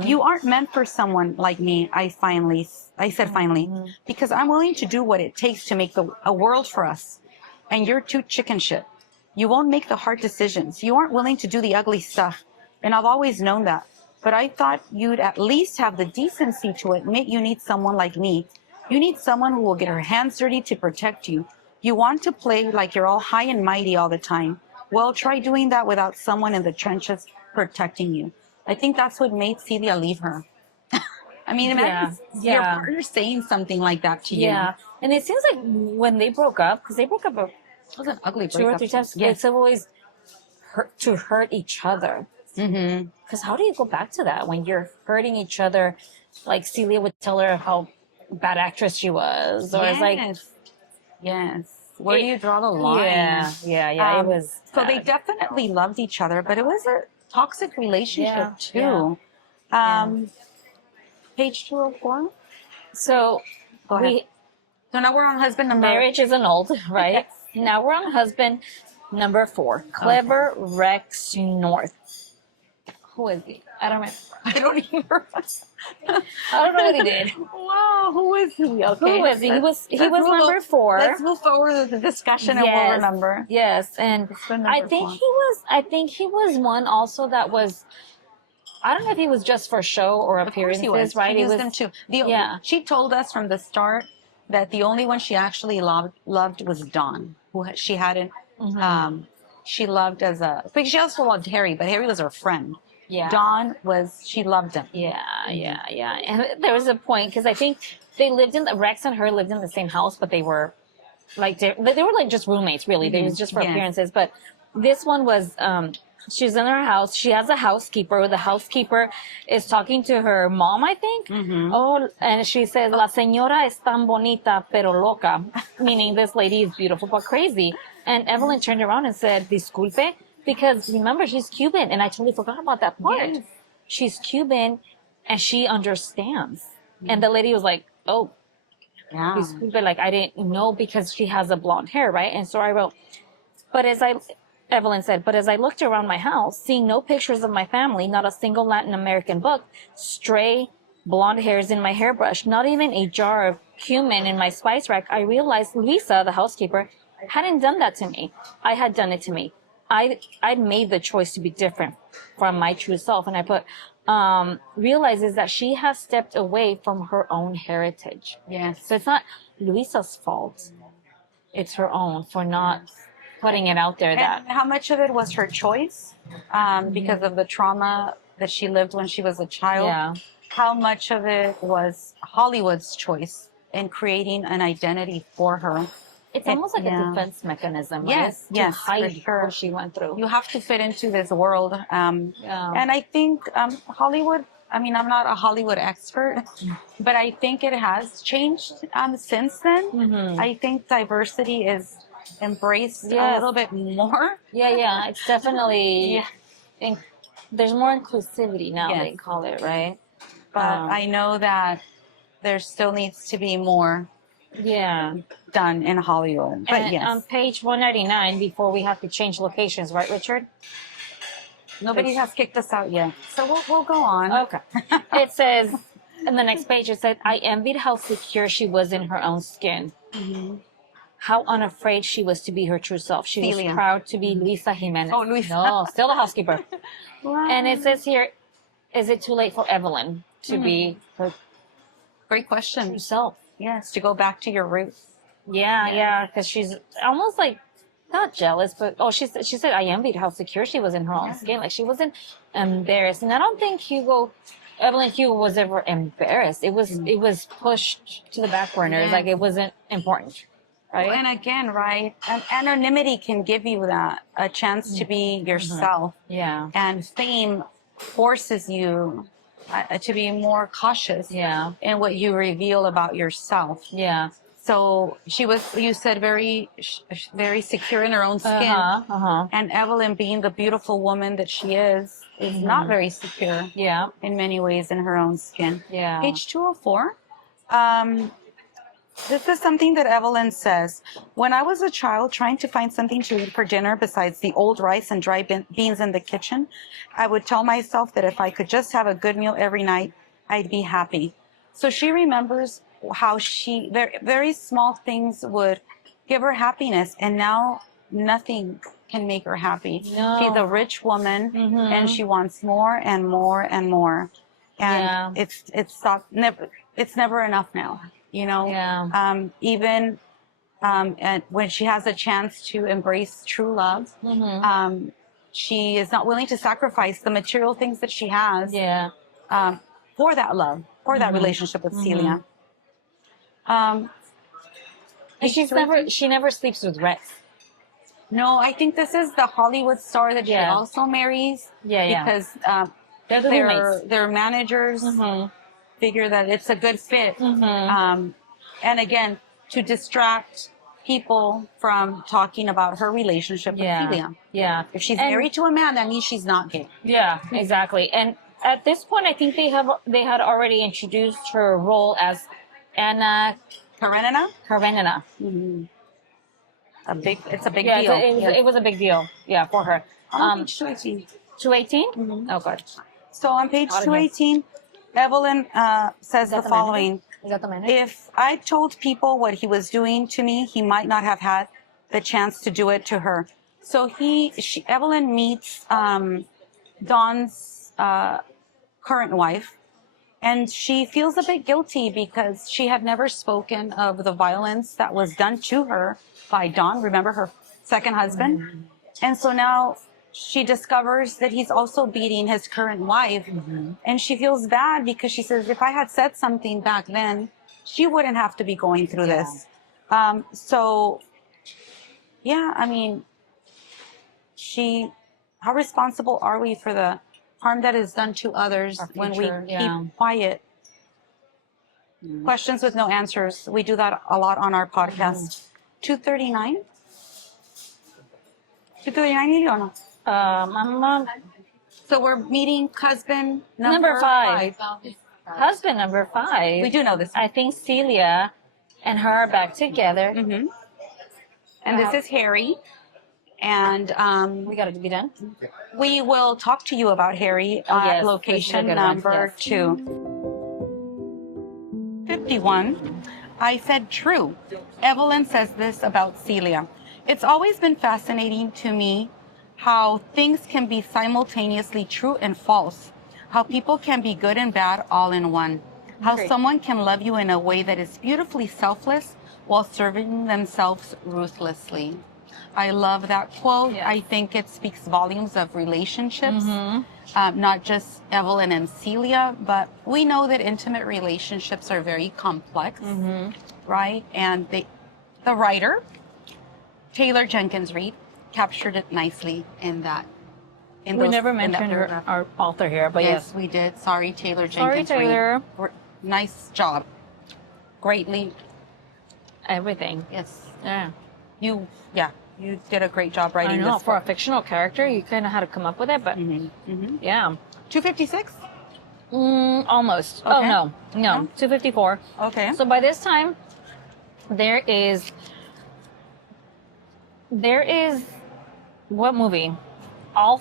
You aren't meant for someone like me, I said finally, because I'm willing to do what it takes to make a world for us. And you're too chicken shit. You won't make the hard decisions. You aren't willing to do the ugly stuff. And I've always known that. But I thought you'd at least have the decency to admit you need someone like me. You need someone who will get her hands dirty to protect you. You want to play like you're all high and mighty all the time. Well, try doing that without someone in the trenches protecting you. I think that's what made Celia leave her. I mean, imagine your partner saying something like that to you. Yeah. And it seems like when they broke up, because they broke up it was an ugly breakup. 2 or 3 times. It's always hurt each other. Because how do you go back to that when you're hurting each other? Like Celia would tell her how bad actress she was, or it's like, where do you draw the line? It was. So they definitely loved each other, but it was a toxic relationship too. Page 204. So go ahead. So now we're on husband number. Marriage is annulled, right? Now we're on husband number 4. Clever Rex North. Who is he? I don't remember. I don't even remember. I don't know what he did. Wow, who is he? Okay, Who was he? He was number 4. Let's move forward with the discussion and we'll remember. Yes, and I think he was one also that was. I don't know if he was just for show or appearances, Of course he was. right? She used them too. She told us from the start that the only one she actually loved was Dawn, who she hadn't. She loved but she also loved Harry, but Harry was her friend. Yeah. Dawn she loved him. Yeah. And there was a point because I think Rex and her lived in the same house, but they were like they were like just roommates, really. They was just for appearances. But this one was she's in her house. She has a housekeeper. The housekeeper is talking to her mom, I think. Oh, and she says, "La señora es tan bonita pero loca," meaning this lady is beautiful but crazy. And Evelyn turned around and said, "Disculpe," because remember she's Cuban, and I totally forgot about that part. Yes. She's Cuban, and she understands. And the lady was like, "Oh, yeah, disculpe," like I didn't know because she has a blonde hair, right? And so I wrote, Evelyn said, "But as I looked around my house, seeing no pictures of my family, not a single Latin American book, stray blonde hairs in my hairbrush, not even a jar of cumin in my spice rack, I realized Luisa, the housekeeper, hadn't done that to me. I had done it to me. I'd made the choice to be different from my true self." And I put, realizes that she has stepped away from her own heritage. Yes. So it's not Luisa's fault. It's her own for not putting it out there. And how much of it was her choice because of the trauma that she lived when she was a child? Yeah. How much of it was Hollywood's choice in creating an identity for her? It's almost like a defense mechanism, right? Yes, to hide for sure. what she went through. You have to fit into this world. And I think Hollywood, I mean, I'm not a Hollywood expert, but I think it has changed since then. I think diversity is embraced a little bit more. Yeah. It's definitely, there's more inclusivity now, they call it, right? But I know that there still needs to be more done in Hollywood. But and on page 199, before we have to change locations, right, Richard? Nobody has kicked us out yet. So we'll go on. Okay. It says, in the next page, it said, "I envied how secure she was in her own skin. How unafraid she was to be her true self. She was proud to be Lisa Jimenez." Oh, Luisa. No, still the housekeeper. Wow. And it says here, is it too late for Evelyn to be her Great question. true self? Yes, to go back to your roots. Yeah, because she's almost like not jealous, but she said I envied how secure she was in her own skin. Like she wasn't embarrassed, and I don't think Evelyn Hugo was ever embarrassed. It was pushed to the back burner, like it wasn't important, right? Well, and again, right, anonymity can give you a chance to be yourself. Yeah, and fame forces you to be more cautious. In what you reveal about yourself. Yeah. So she was, you said, very secure in her own skin. And Evelyn, being the beautiful woman that she is not very secure. In many ways in her own skin. Page 204. This is something that Evelyn says. "When I was a child trying to find something to eat for dinner besides the old rice and dry beans in the kitchen, I would tell myself that if I could just have a good meal every night, I'd be happy." So she remembers how very small things would give her happiness, and now nothing can make her happy. No. She's a rich woman, and she wants more and more and more, and it's never enough now. You know, even and when she has a chance to embrace true love, she is not willing to sacrifice the material things that she has for that love, for that relationship with Celia. And she never sleeps with Rex. No, I think this is the Hollywood star that she also marries. Because they're managers. Figure that it's a good fit. And again, to distract people from talking about her relationship with Celia. If she's married to a man, that means she's not gay. Yeah, exactly. And at this point, I think they had already introduced her role as Anna Karenina. It's a big deal. It was a big deal. Yeah, for her. Page 218. 218? Oh, God. So on page Out of here. 218, Evelyn says the the following. Is that the manager? If I told people what he was doing to me, he might not have had the chance to do it to her. So Evelyn meets Don's current wife, and she feels a bit guilty because she had never spoken of the violence that was done to her by Don. Remember, her second husband? And so now she discovers that he's also beating his current wife. And she feels bad because she says, if I had said something back then, she wouldn't have to be going through this. So, yeah, I mean, how responsible are we for the harm that is done to others when we keep quiet? Questions with no answers. We do that a lot on our podcast. 239? 239 or no? So we're meeting husband Number 5. Husband number 5. We do know this. I think Celia and her are back together. And this is Harry. And We got to be done. we will talk to you about Harry at yes, location this is a good one, number yes. 2. 51. I said true. Evelyn says this about Celia. It's always been fascinating to me how things can be simultaneously true and false, how people can be good and bad all in one, how Great. someone can love you in a way that is beautifully selfless while serving themselves ruthlessly. I love that quote. Yes. I think it speaks volumes of relationships, not just Evelyn and Celia, but we know that intimate relationships are very complex, right? And the writer, Taylor Jenkins Reid, captured it nicely in that. We never mentioned our author here, but Yes, yes. we did. Sorry, Taylor Sorry, Jenkins Reid. Taylor. Nice job. Greatly. Everything. Yes. Yeah. You did a great job writing I know. this For a book. fictional character, you kind of had to come up with it, but yeah. 256? Almost. Okay. Oh, no. 254. Okay. So by this time, there is what movie? All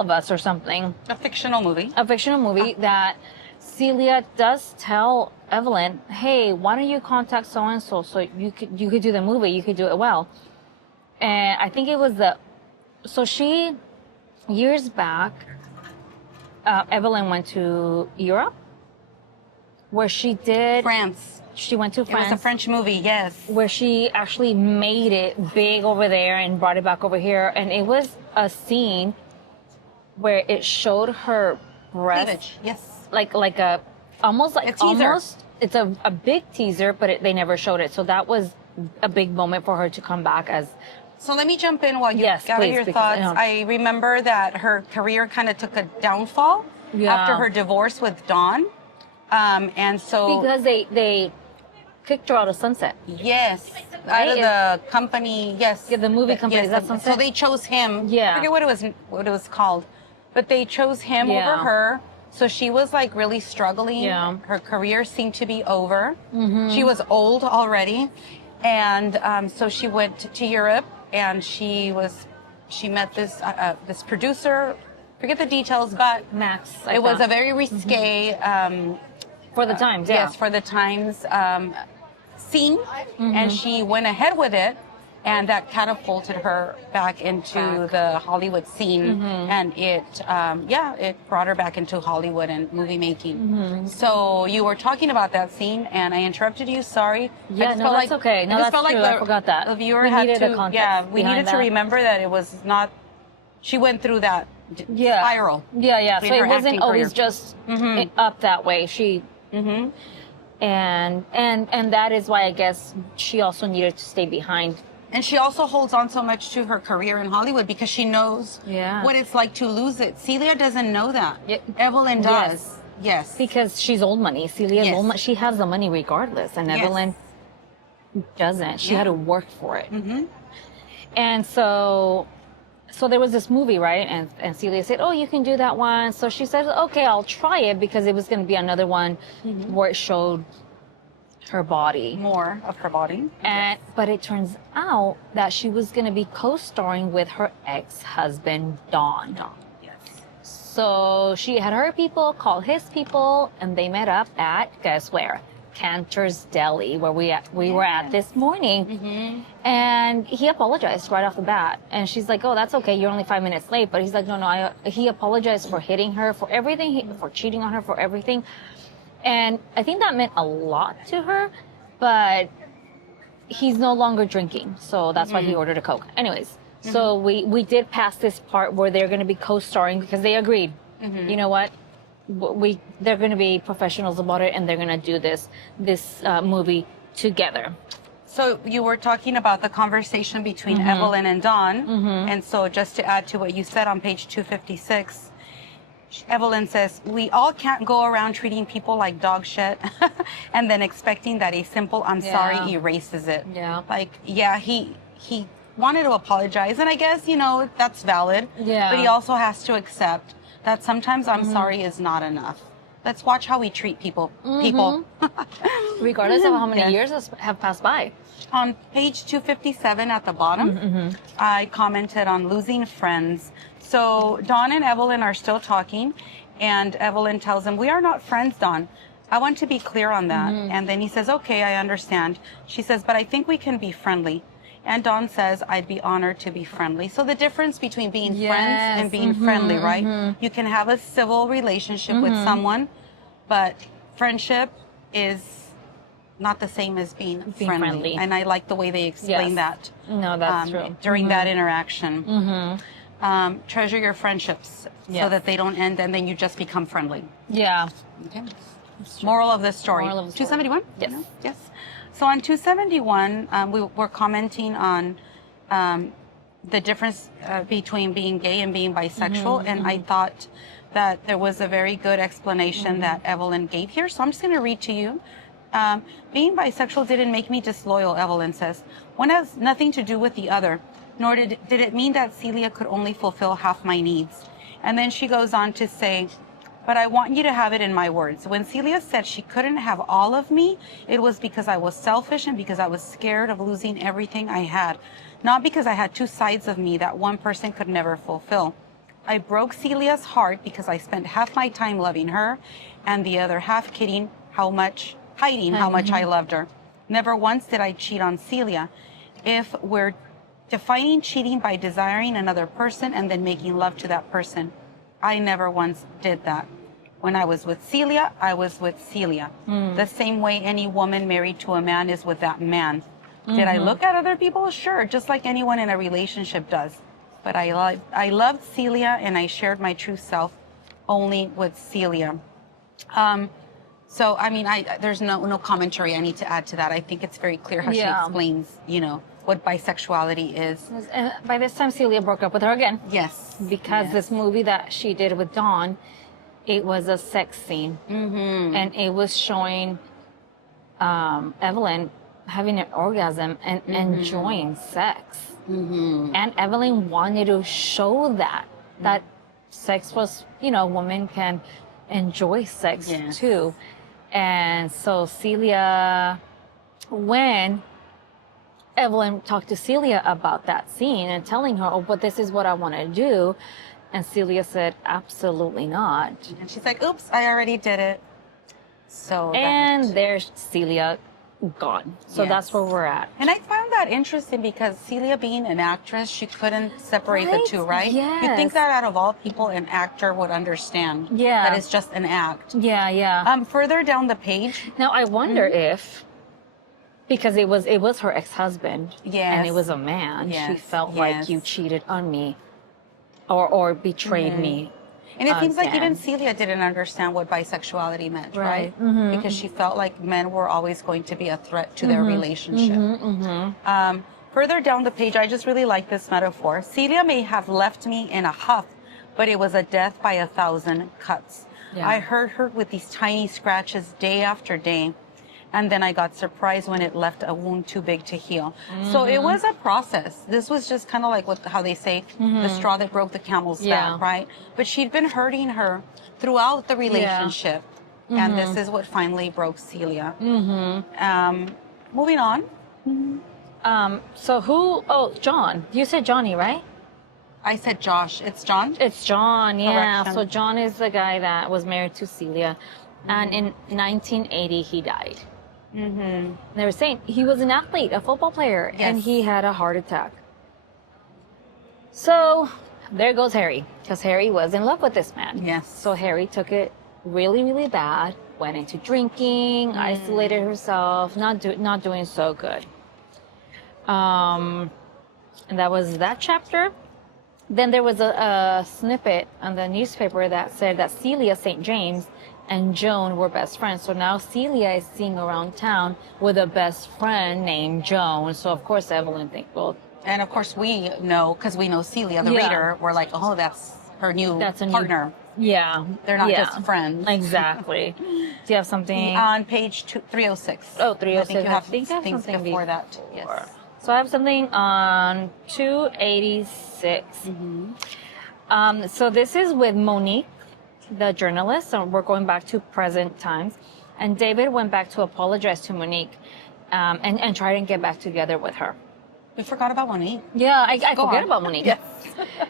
of Us or something. A fictional movie. A fictional movie that Celia does tell Evelyn, hey, why don't you contact so and so you could do the movie, you could do it well. And I think it was she years back, Evelyn went to Europe, where she did. France. She went to France. It was a French movie, yes. Where she actually made it big over there and brought it back over here. And it was a scene where it showed her breast. Cleavage, yes. Like almost like A teaser. It's a big teaser, but they never showed it. So that was a big moment for her to come back as. So let me jump in while you Yes, gather please, your because, thoughts. I remember that her career kind of took a downfall after her divorce with Don. And so... Because they kicked her out of Sunset. Yes. Right? Out of the company, yes. Yeah, the movie company, Yes, is that Sunset? so they chose him. Yeah. I forget what it was called. But they chose him over her. So she was like really struggling. Yeah. Her career seemed to be over. She was old already. And so she went to Europe, and she met this producer. Forget the details, but Max. it was a very risque for the times. Yeah. yes, for the times scene, and she went ahead with it, and that catapulted her back into the Hollywood scene, and it brought her back into Hollywood and movie making. So you were talking about that scene, and I interrupted you. Sorry. Yeah, I just no, felt that's okay. No, I just that's felt true. like I forgot that. the viewer We had needed to. the context Yeah, we behind needed to that. remember that it was not. She went through that spiral. Yeah. So in it her wasn't acting always career. just up that way. She. And that is why I guess she also needed to stay behind. And she also holds on so much to her career in Hollywood because she knows what it's like to lose it. Celia doesn't know that. Yeah. Evelyn does. Yes. Because she's old money. Celia's Yes. old money. She has the money regardless. And Yes. Evelyn doesn't. She had to work for it. Mm-hmm. And so there was this movie, right? And Celia said, oh, you can do that one. So she said, okay, I'll try it, because it was going to be another one where it showed her body. More of her body. But it turns out that she was going to be co-starring with her ex-husband, Don. Yes. So she had her people call his people, and they met up at, guess where? Cantor's Deli, where we were at this morning. And he apologized right off the bat. And she's like, oh, that's okay. You're only 5 minutes late. But he's like, no. He apologized for hitting her, for everything, for cheating on her, for everything. And I think that meant a lot to her. But he's no longer drinking. So that's why he ordered a Coke. Anyways, so we did pass this part where they're going to be co-starring because they agreed. You know what? They're going to be professionals about it, and they're going to do this movie together. So you were talking about the conversation between Evelyn and Dawn, and so just to add to what you said on page 256, Evelyn says, we all can't go around treating people like dog shit and then expecting that a simple I'm sorry erases it. He wanted to apologize, and I guess, that's valid. But he also has to accept that sometimes I'm sorry is not enough. Let's watch how we treat people. Regardless of how many years have passed by. On page 257 at the bottom, I commented on losing friends. So Dawn and Evelyn are still talking, and Evelyn tells him, we are not friends, Dawn. I want to be clear on that. And then he says, okay, I understand. She says, but I think we can be friendly. And Dawn says, I'd be honored to be friendly. So the difference between being friends and being friendly, right? You can have a civil relationship with someone, but friendship is not the same as being friendly. And I like the way they explain that. No, that's true. During that interaction. Treasure your friendships so that they don't end and then you just become friendly. Yeah. Okay. Moral of the story. 271? Yes. Yes. So on 271, we were commenting on the difference between being gay and being bisexual. And I thought that there was a very good explanation that Evelyn gave here. So I'm just going to read to you. Being bisexual didn't make me disloyal, Evelyn says. One has nothing to do with the other, nor did it mean that Celia could only fulfill half my needs. And then she goes on to say, but I want you to have it in my words. When Celia said she couldn't have all of me, it was because I was selfish and because I was scared of losing everything I had. Not because I had two sides of me that one person could never fulfill. I broke Celia's heart because I spent half my time loving her and the other half hiding how much I loved her. Never once did I cheat on Celia. If we're defining cheating by desiring another person and then making love to that person, I never once did that. When I was with Celia, I was with Celia. The same way any woman married to a man is with that man. Did I look at other people? Sure, just like anyone in a relationship does. But I loved Celia and I shared my true self only with Celia. So, I mean, there's no commentary I need to add to that. I think it's very clear how she explains, what bisexuality is. And by this time, Celia broke up with her again. Yes. Because this movie that she did with Dawn, it was a sex scene. And it was showing Evelyn having an orgasm and enjoying sex. And Evelyn wanted to show that sex was, women can enjoy sex too. And so Celia, when Evelyn talked to Celia about that scene and telling her, oh, but this is what I want to do. And Celia said, absolutely not. And she's like, oops, I already did it. So and there's Celia gone. So that's where we're at. And I found that interesting because Celia being an actress, she couldn't separate the two, right? Yes. You'd think that out of all people, an actor would understand that it's just an act. Further down the page. Now, I wonder if, because it was her ex-husband, and it was a man, she felt like you cheated on me or betrayed me. And it seems like even Celia didn't understand what bisexuality meant, right? Because she felt like men were always going to be a threat to their relationship. Further down the page, I just really like this metaphor. Celia may have left me in a huff, but it was a death by 1,000 cuts. I heard her with these tiny scratches day after day. And then I got surprised when it left a wound too big to heal. So it was a process. This was just kind of like how they say, the straw that broke the camel's back, right? But she'd been hurting her throughout the relationship. And this is what finally broke Celia. Moving on. So John. You said Johnny, right? I said Josh. It's John? It's John, yeah. Correction. So John is the guy that was married to Celia. And in 1980, he died. Mm-hmm. They were saying he was an athlete, a football player, and Yes. he had a heart attack. So there goes Harry, because Harry was in love with this man. Yes. So Harry took it really, really bad, went into drinking, isolated herself, not doing so good. And that was that chapter. Then there was a snippet on the newspaper that said that Celia St. James and Joan were best friends. So now Celia is seeing around town with a best friend named Joan. So of course Evelyn thinks, well, And of course we know, because we know Celia, the Yeah. reader, we're like, oh, that's her new That's a new- partner. yeah, They're not yeah. just friends. Exactly. Do you have something? On page 306. Oh, 306. I think you have I have things something before that. before. Yes. So I have something on 286. So this is with Monique, the journalist. So we're going back to present times. And David went back to apologize to Monique and try and get back together with her. We forgot about Monique. Yeah, I Go forget on. about Monique. Yes.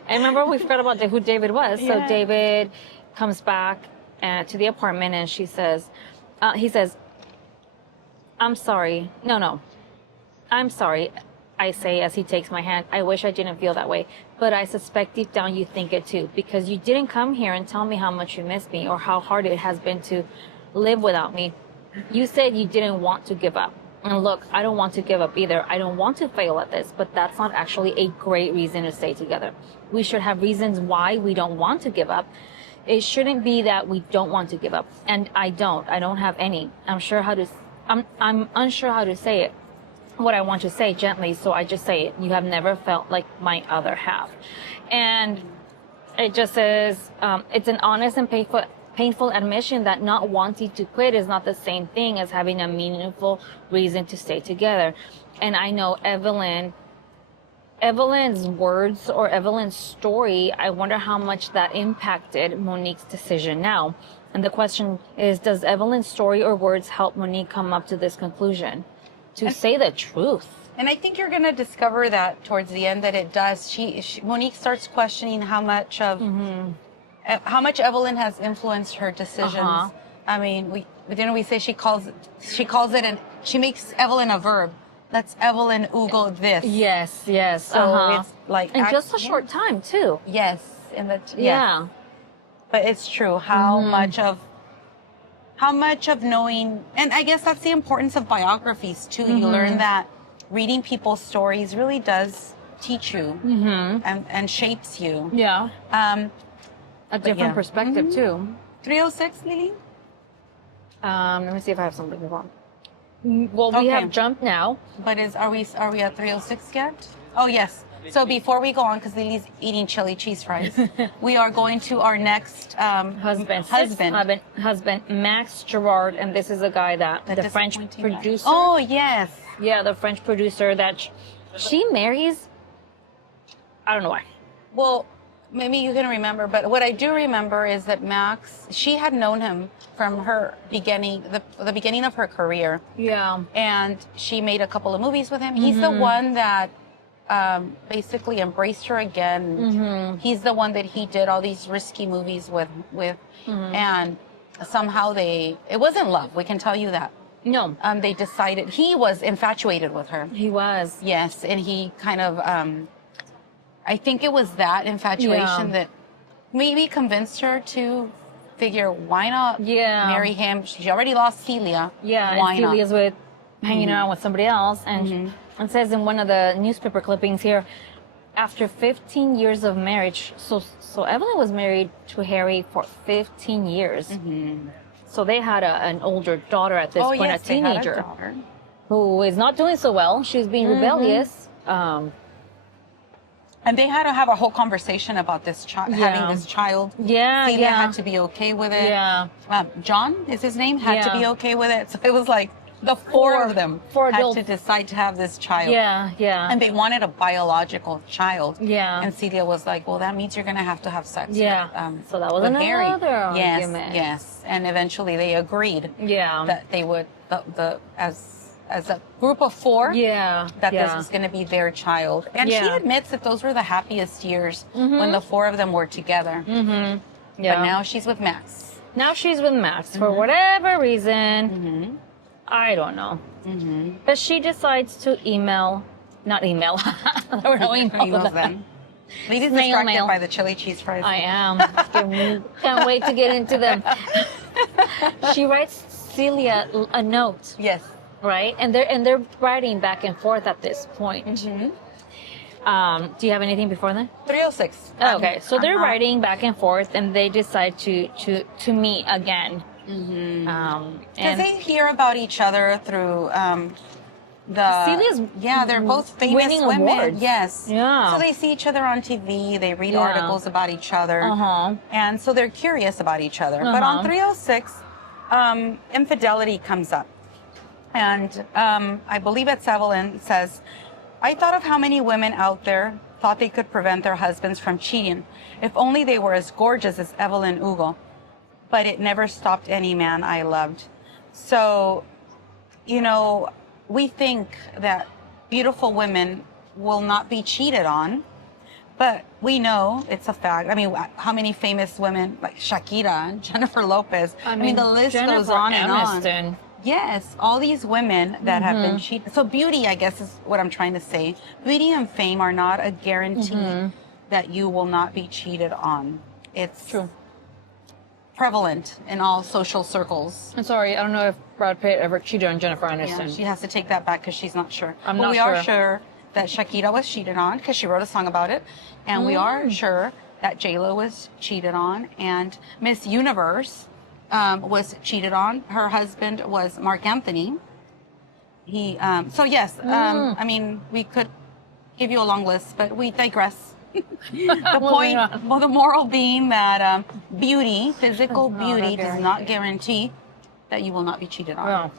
And remember, we forgot about who David was. So Yeah. David comes back to the apartment and he says, I'm sorry. No. I'm sorry, I say as he takes my hand. I wish I didn't feel that way, but I suspect deep down you think it too, because you didn't come here and tell me how much you miss me or how hard it has been to live without me. You said you didn't want to give up. And look, I don't want to give up either. I don't want to fail at this, but that's not actually a great reason to stay together. We should have reasons why we don't want to give up. It shouldn't be that we don't want to give up. And I don't have any. I'm unsure how to say it. What I want to say gently, so I just say it. You have never felt like my other half. And it just says, it's an honest and painful admission that not wanting to quit is not the same thing as having a meaningful reason to stay together. And I know Evelyn's words or Evelyn's story, I wonder how much that impacted Monique's decision now. And the question is, does Evelyn's story or words help Monique come up to this conclusion? To say the truth. And I think you're going to discover that towards the end that it does. Monique starts questioning how much Evelyn has influenced her decisions. I mean, we say she calls it, and she makes Evelyn a verb. Let's Evelyn Hugo this. Yes. So it's like in just a short time too. Yes, and that Yeah. But it's true how much of knowing, and I guess that's the importance of biographies too. You learn that reading people's stories really does teach you and shapes you. Yeah. A different yeah. perspective too. 306, Lily? Let me see if I have something wrong. Well, we Okay. have jumped now. But are we at 306 yet? Oh yes. So before we go on, because Lily's eating chili cheese fries, we are going to our next husband, Max Gerard, and this is a guy that the French disappointing guy. producer. Oh yes. Yeah, the French producer that she marries. I don't know why. Well, maybe you can remember, but what I do remember is that Max, she had known him from her beginning, the beginning of her career. Yeah. And she made a couple of movies with him. He's the one that basically embraced her again. He's the one that he did all these risky movies with. And somehow it wasn't love, we can tell you that. No. They decided, he was infatuated with her. He was. Yes, and he kind of, I think it was that infatuation that maybe convinced her to figure, why not marry him? She already lost Celia. Yeah, why and Celia's with hanging around with somebody else. And it says in one of the newspaper clippings here, after 15 years of marriage, so Evelyn was married to Harry for 15 years. So they had an older daughter at this point, a teenager, they had a daughter. who is not doing so well. She's being rebellious. And they had to have a whole conversation about this having this child. Celia had to be okay with it. John is his name, had to be okay with it. So it was like the four of them had to decide to have this child. And they wanted a biological child. And Celia was like, well, that means you're going to have sex with, so that was with another Harry. argument. Yes. And eventually they agreed that they would, as as a group of four. Yeah. That yeah. this was going to be their child. And she admits that those were the happiest years when the four of them were together. Mm-hmm. Yeah. But now she's with Max. Now she's with Max for whatever reason. I don't know. But she decides to not email. There were no emails then. Lady's Snail distracted mail. by the chili cheese fries. I am. Can't wait to get into them. She writes Celia a note. Yes. Right? And they're writing back and forth at this point. Do you have anything before that? 306. Oh, okay. So they're writing back and forth and they decide to meet again. Because they hear about each other through Celia's they're both famous winning women. awards. Yes. Yeah. So they see each other on TV, they read articles about each other. Uh-huh. And so they're curious about each other. But on 306, infidelity comes up. And I believe it's Evelyn says, I thought of how many women out there thought they could prevent their husbands from cheating if only they were as gorgeous as Evelyn Hugo. But it never stopped any man I loved. So, we think that beautiful women will not be cheated on, but we know it's a fact. I mean, how many famous women like Shakira and Jennifer Lopez? I mean the list goes on and on. Yes, all these women that have been cheated. So beauty, I guess, is what I'm trying to say. Beauty and fame are not a guarantee that you will not be cheated on. It's true. Prevalent in all social circles. I'm sorry, I don't know if Brad Pitt ever cheated on Jennifer Aniston. Yeah, she has to take that back because she's not sure. I'm but not we sure. are sure that Shakira was cheated on because she wrote a song about it. And we are sure that J-Lo was cheated on. And Miss Universe was cheated on. Her husband was Mark Anthony. So yes, I mean, we could give you a long list, but we digress. The moral being that beauty, physical beauty, does not guarantee that you will not be cheated on. Well,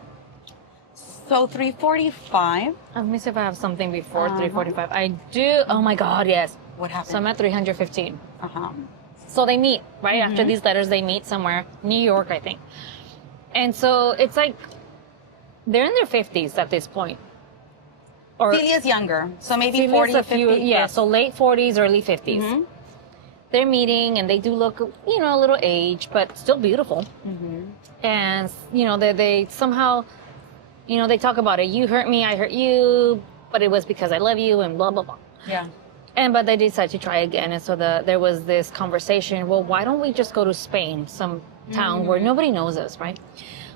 So 345. let me see if I have something before 345. I do. Oh my God, yes. What happened? So I'm at 315. Uh-huh. So they meet, right? After these letters, they meet somewhere, New York, I think. And so it's like they're in their 50s at this point. Or Celia's younger, so maybe Celia's 40, a few, 50. yeah, so late 40s, early 50s. They're meeting, and they do look, a little aged, but still beautiful. And, they somehow, they talk about it. You hurt me, I hurt you, but it was because I love you, and blah, blah, blah. Yeah. But they decided to try again. And so there was this conversation, well, why don't we just go to Spain, some town where nobody knows us, right?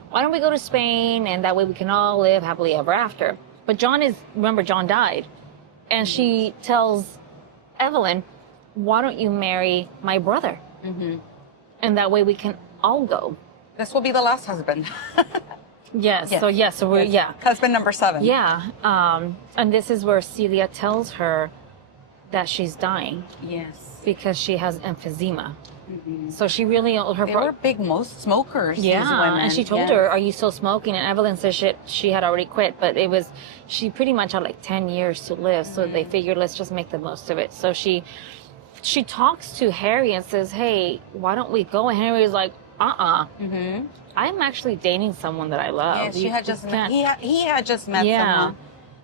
Why don't we go to Spain, and that way we can all live happily ever after? But John died. And she tells Evelyn, why don't you marry my brother? And that way we can all go. This will be the last husband. Yes. So we're, Husband number 7. Yeah. And this is where Celia tells her that she's dying. Yes. Because she has emphysema. So she really, They were big smokers, these women. And she told her, are you still smoking? And Evelyn said she had already quit, but she pretty much had like 10 years to live. So they figured, let's just make the most of it. So she talks to Harry and says, hey, why don't we go? And Harry's like, I'm actually dating someone that I love. Yes, he had just met someone.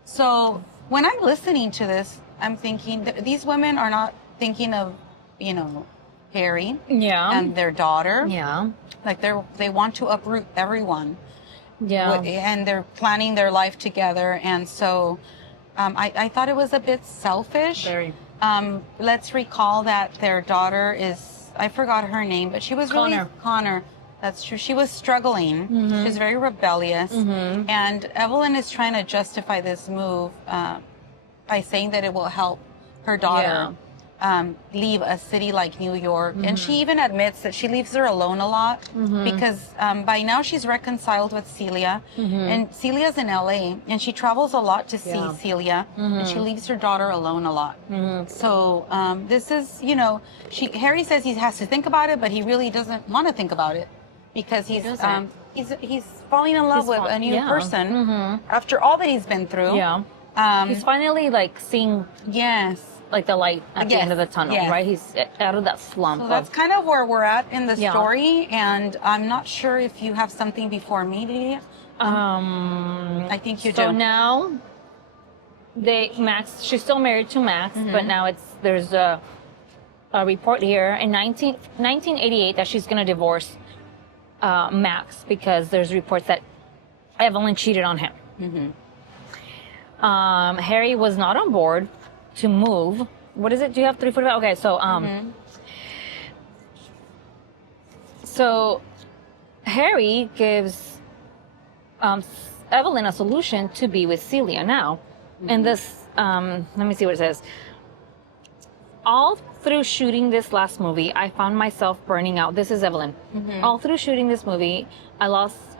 So when I'm listening to this, I'm thinking these women are not thinking of, Harry and their daughter. Yeah. Like they want to uproot everyone. Yeah. And they're planning their life together. And so I thought it was a bit selfish. Very. Let's recall that their daughter is, I forgot her name, but she was Connor. That's true. She was struggling. She was very rebellious. And Evelyn is trying to justify this move by saying that it will help her daughter leave a city like New York. And she even admits that she leaves her alone a lot because by now she's reconciled with Celia. And Celia's in LA and she travels a lot to see Celia. And she leaves her daughter alone a lot. So this is, Harry says he has to think about it, but he really doesn't want to think about it because he's falling in love with a new person after all that he's been through. Yeah. He's finally like seeing like the light at the Yes, end of the tunnel, yes. right? He's out of that slump. So that's kind of where we're at in the Yeah. story, and I'm not sure if you have something before me, Lilia. I think you do. So now, Max, she's still married to Max, but now there's a report here in 1988 that she's going to divorce Max because there's reports that Evelyn cheated on him. Harry was not on board to move. What is it? Do you have 345? Okay, so so Harry gives Evelyn a solution to be with Celia now. And this, let me see what it says. All through shooting this last movie, I found myself burning out. This is Evelyn. All through shooting this movie, I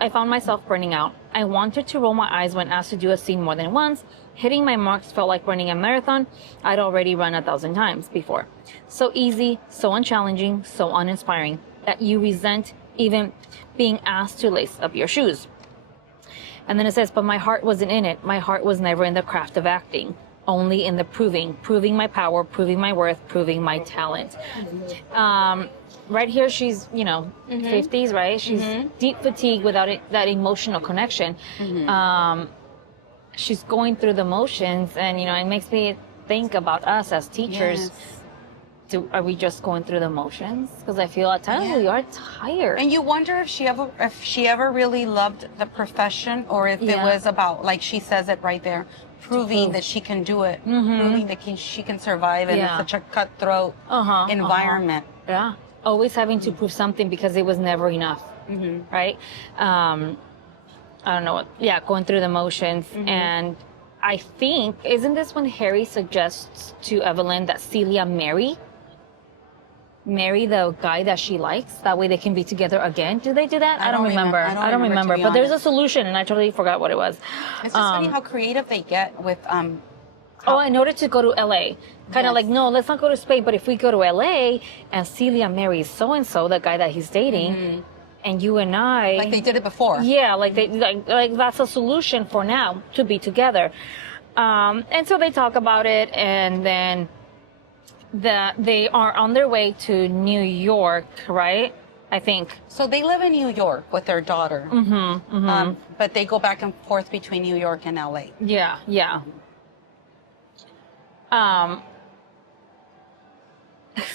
found myself burning out. I wanted to roll my eyes when asked to do a scene more than once. Hitting my marks felt like running a marathon I'd already run 1,000 times before. So easy, so unchallenging, so uninspiring that you resent even being asked to lace up your shoes. And then it says, but my heart wasn't in it. My heart was never in the craft of acting, only in the proving my power, proving my worth, proving my talent. Right here, she's, 50s, right? She's deep fatigue without that emotional connection. She's going through the motions, and, it makes me think about us as teachers. Are we just going through the motions? Because I feel at times we are tired. And you wonder if she ever really loved the profession, or if it was about, like she says it right there, proving that she can do it, proving that she can survive in such a cutthroat environment. Yeah, always having to prove something because it was never enough, right? I don't know what. Yeah, going through the motions, and I think isn't this when Harry suggests to Evelyn that Celia marry the guy that she likes? That way they can be together again. Do they do that? I don't remember. I don't remember. But there's a solution, and I totally forgot what it was. It's just funny how creative they get with. In order to go to LA, kind of like, no, let's not go to Spain. But if we go to LA and Celia marries so and so, the guy that he's dating, and you and I, like they did it before. Yeah, like that's a solution for now to be together. And so they talk about it, and then they are on their way to New York, right? I think. So they live in New York with their daughter. But they go back and forth between New York and LA. Yeah.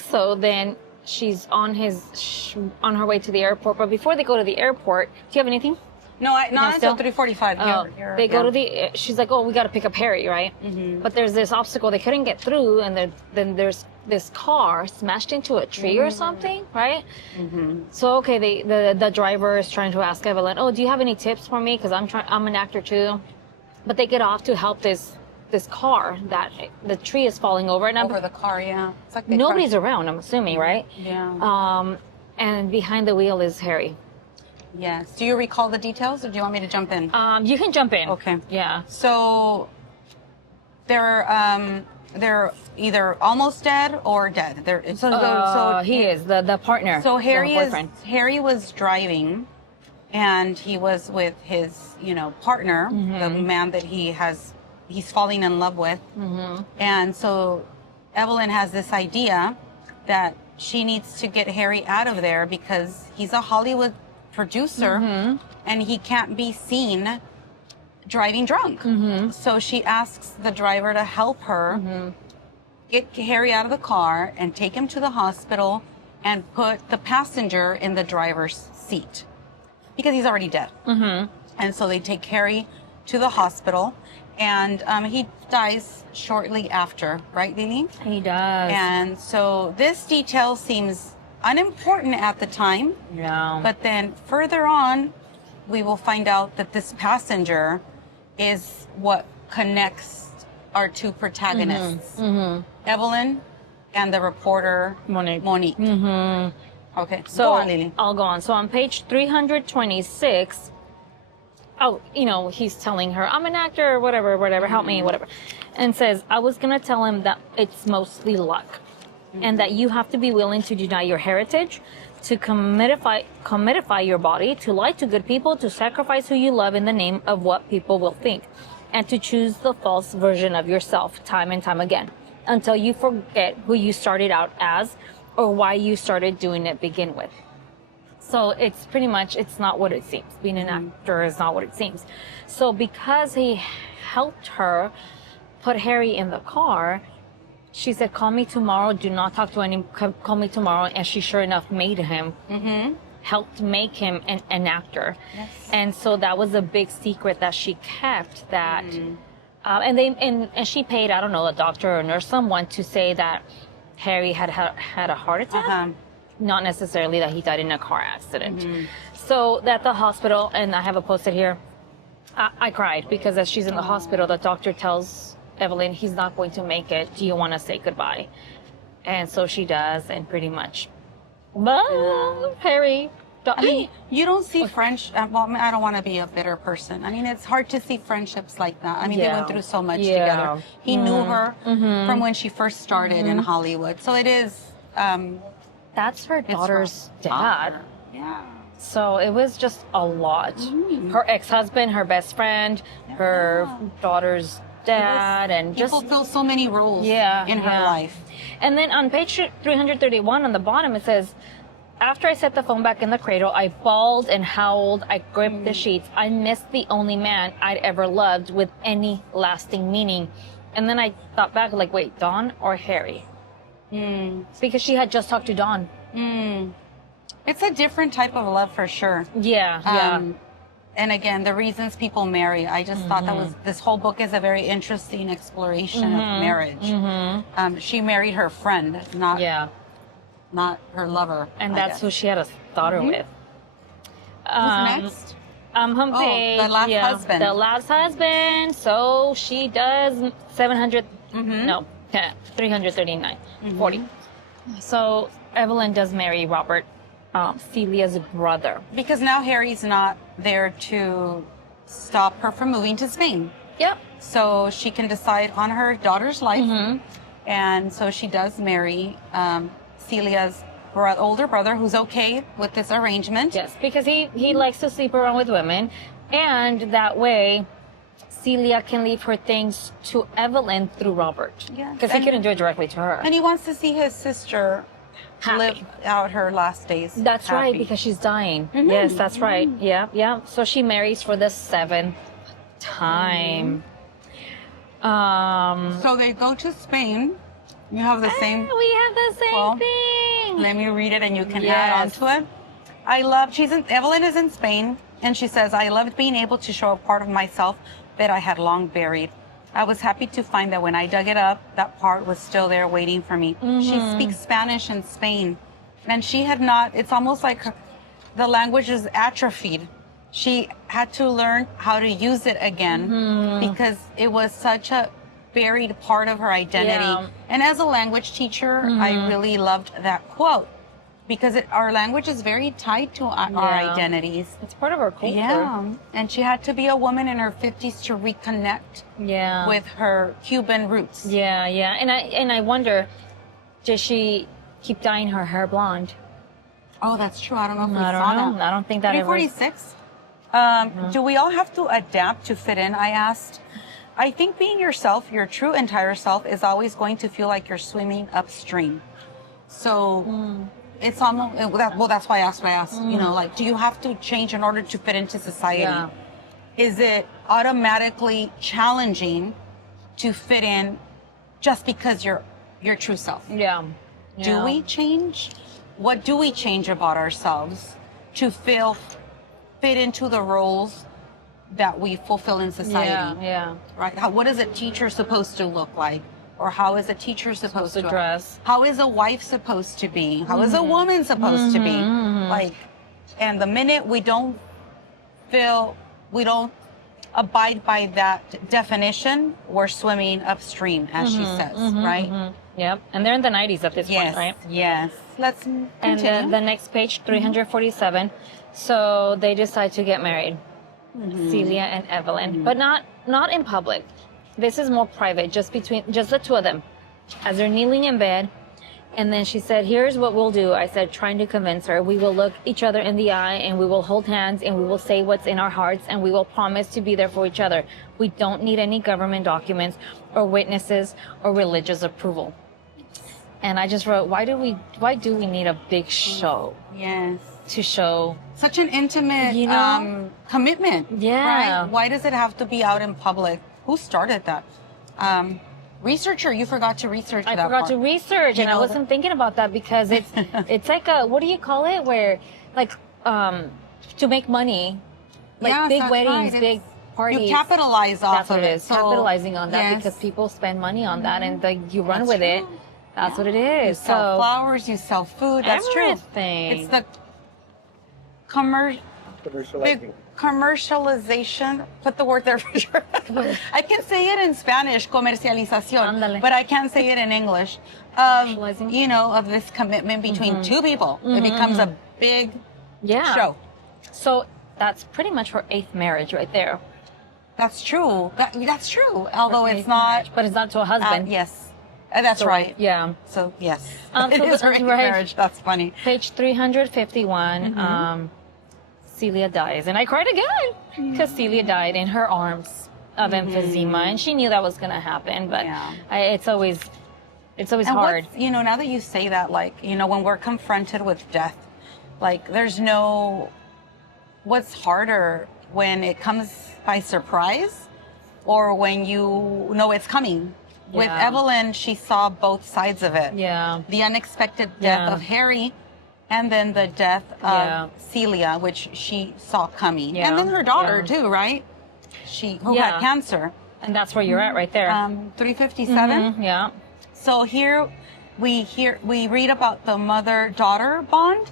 So then she's on her way to the airport. But before they go to the airport, do you have anything? No, not until 3:45. They go to she's like, we got to pick up Harry, right? But there's this obstacle they couldn't get through, and then there's this car smashed into a tree or something, right? So the driver is trying to ask Evelyn, do you have any tips for me? Because I'm an actor too. But they get off to help this car that the tree is falling over, and over the car, it's like nobody's around. I'm assuming, right? Yeah. And behind the wheel is Harry. Yes. Do you recall the details, or do you want me to jump in? You can jump in. Okay. Yeah. So they're either almost dead or dead. He is the partner. So Harry was driving, and he was with his partner, the man that he's falling in love with, and so Evelyn has this idea that she needs to get Harry out of there because he's a Hollywood producer and he can't be seen driving drunk. So she asks the driver to help her get Harry out of the car and take him to the hospital and put the passenger in the driver's seat because he's already dead. And so they take Harry to the hospital, and he dies shortly after, right, Lily? He does. And so this detail seems unimportant at the time. Yeah. But then further on, we will find out that this passenger is what connects our two protagonists, Evelyn and the reporter Monique. Okay, so go on, Lily. I'll go on. So on page 326, he's telling her, I'm an actor, or whatever, help me, whatever. And says, I was going to tell him that it's mostly luck. And that you have to be willing to deny your heritage, to commodify your body, to lie to good people, to sacrifice who you love in the name of what people will think, and to choose the false version of yourself time and time again. until you forget who you started out as or why you started doing it to begin with. So it's pretty much, it's not what it seems. Being an actor is not what it seems. So because he helped her put Harry in the car, she said, call me tomorrow. Do not talk to anyone. Call me tomorrow. And she sure enough made him, helped make him an actor. Yes. And so that was a big secret that she kept, that, and she paid, I don't know, a doctor or a nurse, someone to say that Harry had a heart attack. Not necessarily that he died in a car accident. So at the hospital, and I have it posted here, I cried because as she's in the hospital, the doctor tells Evelyn, he's not going to make it. Do you want to say goodbye? And so she does, and pretty much, Harry. I mean, you don't see well, I don't want to be a bitter person. I mean, it's hard to see friendships like that. I mean, they went through so much together. He knew her from when she first started in Hollywood. So it is... That's her daughter's dad. Yeah. So it was just a lot. Her ex-husband, her best friend, her daughter's dad, and he just fulfilled so many roles in her life. And then on page 331 on the bottom, it says, after I set the phone back in the cradle, I bawled and howled. I gripped the sheets. I missed the only man I'd ever loved with any lasting meaning. And then I thought back, like, wait, Don or Harry? Because she had just talked to Don. It's a different type of love for sure. Yeah. And again, the reasons people marry, I just thought this whole book is a very interesting exploration of marriage. She married her friend, not her lover. And that's who she had a daughter with. Who's next? The last husband. The last husband. So she does 339, 40. So Evelyn does marry Robert, Celia's brother. Because now Harry's not there to stop her from moving to Spain. Yep. So she can decide on her daughter's life. And so she does marry Celia's older brother, who's okay with this arrangement. Yes, because he likes to sleep around with women. And that way, Celia can leave her things to Evelyn through Robert. Yeah. Because he couldn't do it directly to her. And he wants to see his sister live out her last days. That's happy. right, because she's dying. Yes, that's right. Yeah. So she marries for the 7th time. So they go to Spain. You have the same. We have the same thing. Let me read it and you can add on to it. Evelyn is in Spain and she says, I loved being able to show a part of myself that I had long buried. I was happy to find that when I dug it up, that part was still there waiting for me. She speaks Spanish in Spain and she had not, it's almost like the language is atrophied. She had to learn how to use it again because it was such a buried part of her identity. And as a language teacher, I really loved that quote because our language is very tied to our identities. It's part of our culture. Yeah. And she had to be a woman in her 50s to reconnect with her Cuban roots. Yeah. And I wonder, did she keep dyeing her hair blonde? Oh, that's true. I don't know if we saw that. I don't think that 346. Do we all have to adapt to fit in? I asked. I think being yourself, your true entire self, is always going to feel like you're swimming upstream. So it's almost, that's why I asked what I asked. You know, like, do you have to change in order to fit into society? Yeah. Is it automatically challenging to fit in just because you're your true self? Yeah. Do we change? What do we change about ourselves to fit into the roles that we fulfill in society? Yeah. Right? What is a teacher supposed to look like? Or how is a teacher supposed to dress? How is a wife supposed to be? How is a woman supposed to be? Like, and the minute we don't abide by that definition, we're swimming upstream, as she says, right? Yep. And they're in the 90s at this point, right? Yes. Let's continue. And the next page, 347. So they decide to get married, Celia and Evelyn, but not in public. This is more private, just the two of them. As they're kneeling in bed, And then she said, here's what we'll do. I said, trying to convince her. We will look each other in the eye and we will hold hands and we will say what's in our hearts and we will promise to be there for each other. We don't need any government documents or witnesses or religious approval. And I just wrote, why do we need a big show? Yes. To show such an intimate commitment. Yeah. Right? Why does it have to be out in public? Who started that? Researcher, you forgot to research that I forgot part. to research, and I wasn't thinking about that because it's like a, what do you call it? Where like to make money, like Yes, big that's weddings, right. big parties. You capitalize off That's what of it it. is. So, Capitalizing on that yes. because people spend money on that, and like you run That's with it. true. That's what it You is. sell So flowers, you sell food. That's everything. true. It's the big commercialization. Put the word there for sure. I can say it in Spanish, comercialización, Ándale. but I can't say it in English. Commercializing. You know, of this commitment between two people. It becomes a big show. So that's pretty much her 8th marriage right there. That's true. That's true. Although Her it's 8th not. marriage, but it's not to a husband. Yes. That's So, right. Yeah. So, yes. So it is her eighth right. marriage. That's funny. Page 351, Celia dies. And I cried again because Celia died in her arms of emphysema. And she knew that was going to happen. But it's always And hard. You know, now that you say that, like, you know, when we're confronted with death, like, there's no, what's harder when it comes by surprise or when you know it's coming? With Yeah. Evelyn, she saw both sides of it. Yeah. The unexpected death Yeah. of Harry and then the death of Celia, which she saw coming. Yeah. And then her daughter, Yeah. too, right? Who had cancer. And that's where you're at right there. 357. Yeah. So here we read about the mother-daughter bond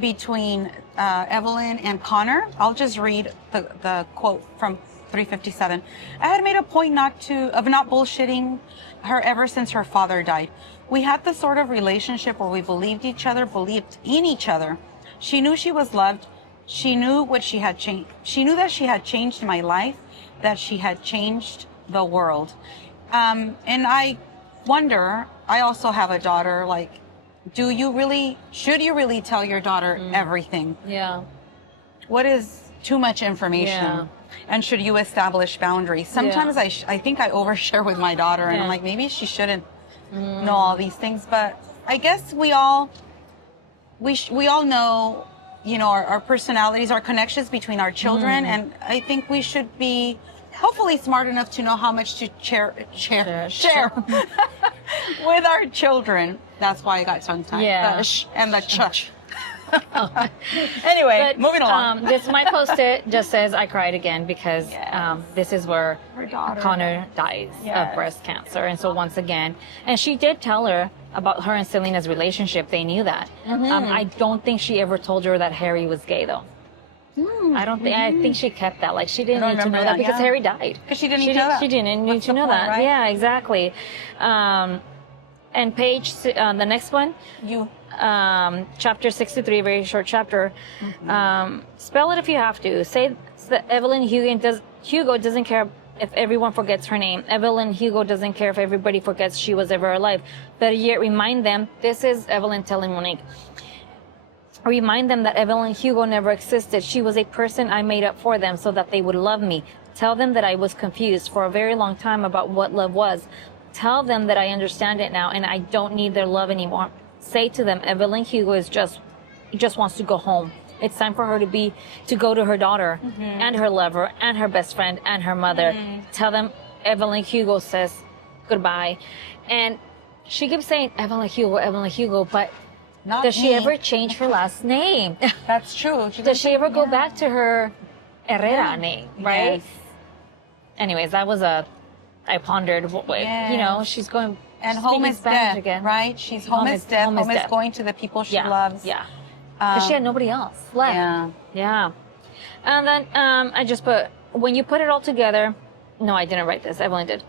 between Evelyn and Connor. I'll just read the quote from 357. I had made a point of not bullshitting her ever since her father died. We had the sort of relationship where we believed in each other. She knew she was loved. She knew what she had changed. She knew that she had changed my life, that she had changed the world. And I wonder, I also have a daughter, like, should you really tell your daughter everything? Yeah. What is too much information? Yeah. And should you establish boundaries? Sometimes I think I overshare with my daughter and I'm like, maybe she shouldn't know all these things, but I guess we all know, you know, our personalities, our connections between our children, and I think we should be hopefully smart enough to know how much to share with our children. That's why I got tongue-tied. Yeah. The sh and the ch. Anyway, But, moving along. this my post-it just says I cried again because this is where Her daughter Connor dies of breast cancer. And so once again, and she did tell her about her and Selena's relationship. They knew that. I don't think she ever told her that Harry was gay though. I don't think. I think she kept that. Like she didn't need to know that because Harry died. Because she didn't need to know that. She didn't need to know that. Right? Yeah, exactly. And page the next one. Chapter 63, very short chapter. Spell it if you have to. Say that Evelyn Hugo doesn't care if everyone forgets her name. Evelyn Hugo doesn't care if everybody forgets she was ever alive. Better yet, remind them. This is Evelyn telling Monique. Remind them that Evelyn Hugo never existed. She was a person I made up for them so that they would love me. Tell them that I was confused for a very long time about what love was. Tell them that I understand it now and I don't need their love anymore. Say to them, Evelyn Hugo just wants to go home. It's time for her to go to her daughter and her lover and her best friend and her mother. Tell them Evelyn Hugo says goodbye. And she keeps saying Evelyn Hugo, but does she ever change her last name? That's true. Does she ever go back to her Herrera name, right? Yes. Anyways, that was I pondered, you know, she's going... And home is death, again. right? She's home is death. Home is going to the people she loves. Yeah. Because she had nobody else left. Yeah. And then I just put, when you put it all together, no, I didn't write this. Evelyn did.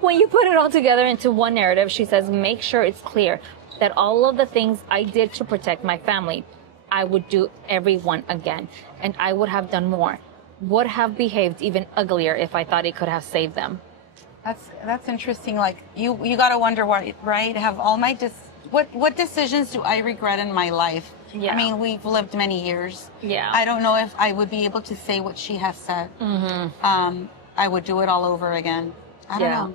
When you put it all together into one narrative, she says, make sure it's clear that all of the things I did to protect my family, I would do every one again. And I would have done more. Would have behaved even uglier if I thought it could have saved them. That's interesting. Like you got to wonder why, right? Have all my what decisions do I regret in my life? Yeah. I mean, we've lived many years. Yeah. I don't know if I would be able to say what she has said. I would do it all over again. I don't know.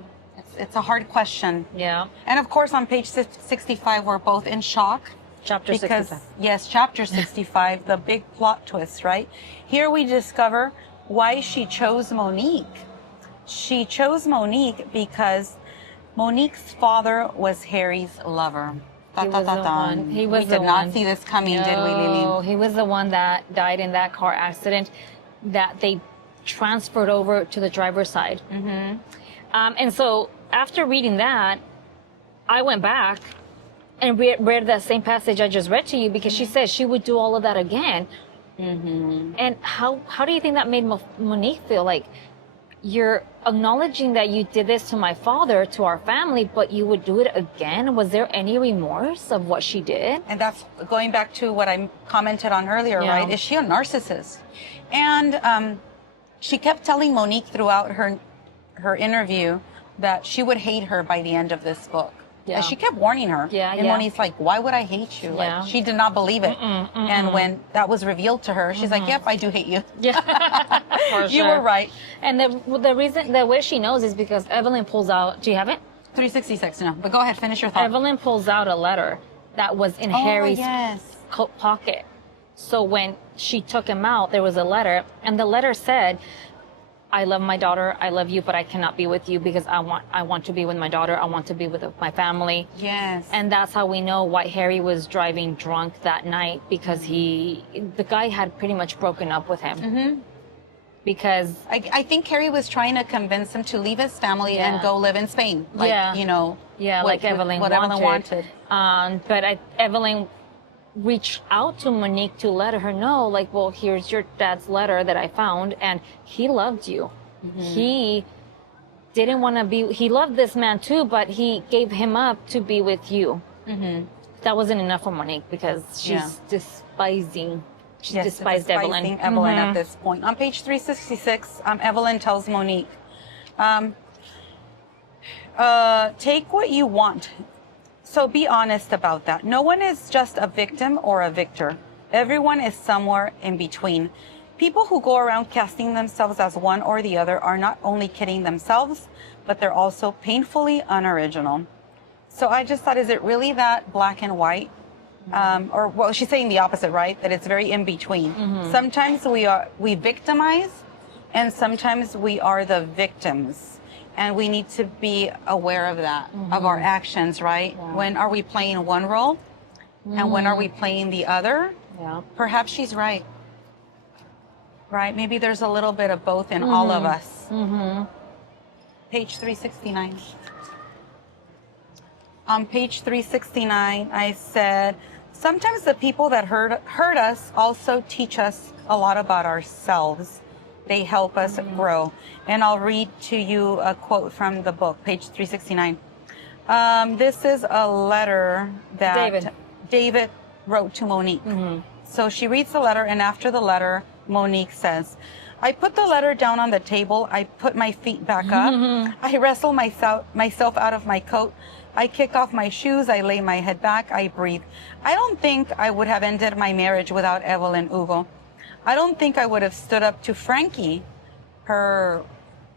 It's a hard question. Yeah. And of course, on page 65, we're both in shock. Chapter 65. Yes, chapter 65, the big plot twist, right? Here we discover why she chose Monique. She chose Monique because Monique's father was Harry's lover. He was the one. He was we did not see this coming, did we, Lily? No, he was the one that died in that car accident that they transferred over to the driver's side. And so after reading that, I went back and read that same passage I just read to you because she said she would do all of that again. And how do you think that made Monique feel? Like, you're acknowledging that you did this to my father, to our family, but you would do it again? Was there any remorse of what she did? And that's going back to what I commented on earlier, right? Is she a narcissist? And she kept telling Monique throughout her interview that she would hate her by the end of this book. Yeah. And she kept warning her. And Monique's like, why would I hate you? Like, she did not believe it. And when that was revealed to her, she's like, yep, I do hate you. For You were right. And the reason, the way she knows is because Evelyn pulls out, do you have it? 366, no. But go ahead, finish your thought. Evelyn pulls out a letter that was in Harry's coat pocket. So when she took him out, there was a letter, and the letter said, I love my daughter, I love you, but I cannot be with you because I want to be with my daughter, I want to be with my family. Yes. And that's how we know why Harry was driving drunk that night, because the guy had pretty much broken up with him. Because I think Harry was trying to convince him to leave his family and go live in Spain. Like, you know. Yeah, like Evelyn wanted. But Evelyn reached out to Monique to let her know, like, well, here's your dad's letter that I found, and he loved you. He didn't want to be, he loved this man too, but he gave him up to be with you. That wasn't enough for Monique because she's despising. She despised Evelyn. Evelyn at this point. On page 366, Evelyn tells Monique, take what you want. So be honest about that. No one is just a victim or a victor. Everyone is somewhere in between. People who go around casting themselves as one or the other are not only kidding themselves, but they're also painfully unoriginal. So I just thought, is it really that black and white? Or well, she's saying the opposite, right? That it's very in between. Sometimes we victimize, and sometimes we are the victims. And we need to be aware of that, of our actions, right? When are we playing one role? And when are we playing the other? Perhaps she's right. Right? Maybe there's a little bit of both in all of us. Page 369. On page 369, I said, sometimes the people that hurt us also teach us a lot about ourselves. They help us grow. And I'll read to you a quote from the book, page 369. This is a letter that David wrote to Monique. So she reads the letter, and after the letter, Monique says, I put the letter down on the table. I put my feet back up. I wrestle myself out of my coat. I kick off my shoes. I lay my head back. I breathe. I don't think I would have ended my marriage without Evelyn Hugo. I don't think I would have stood up to Frankie, her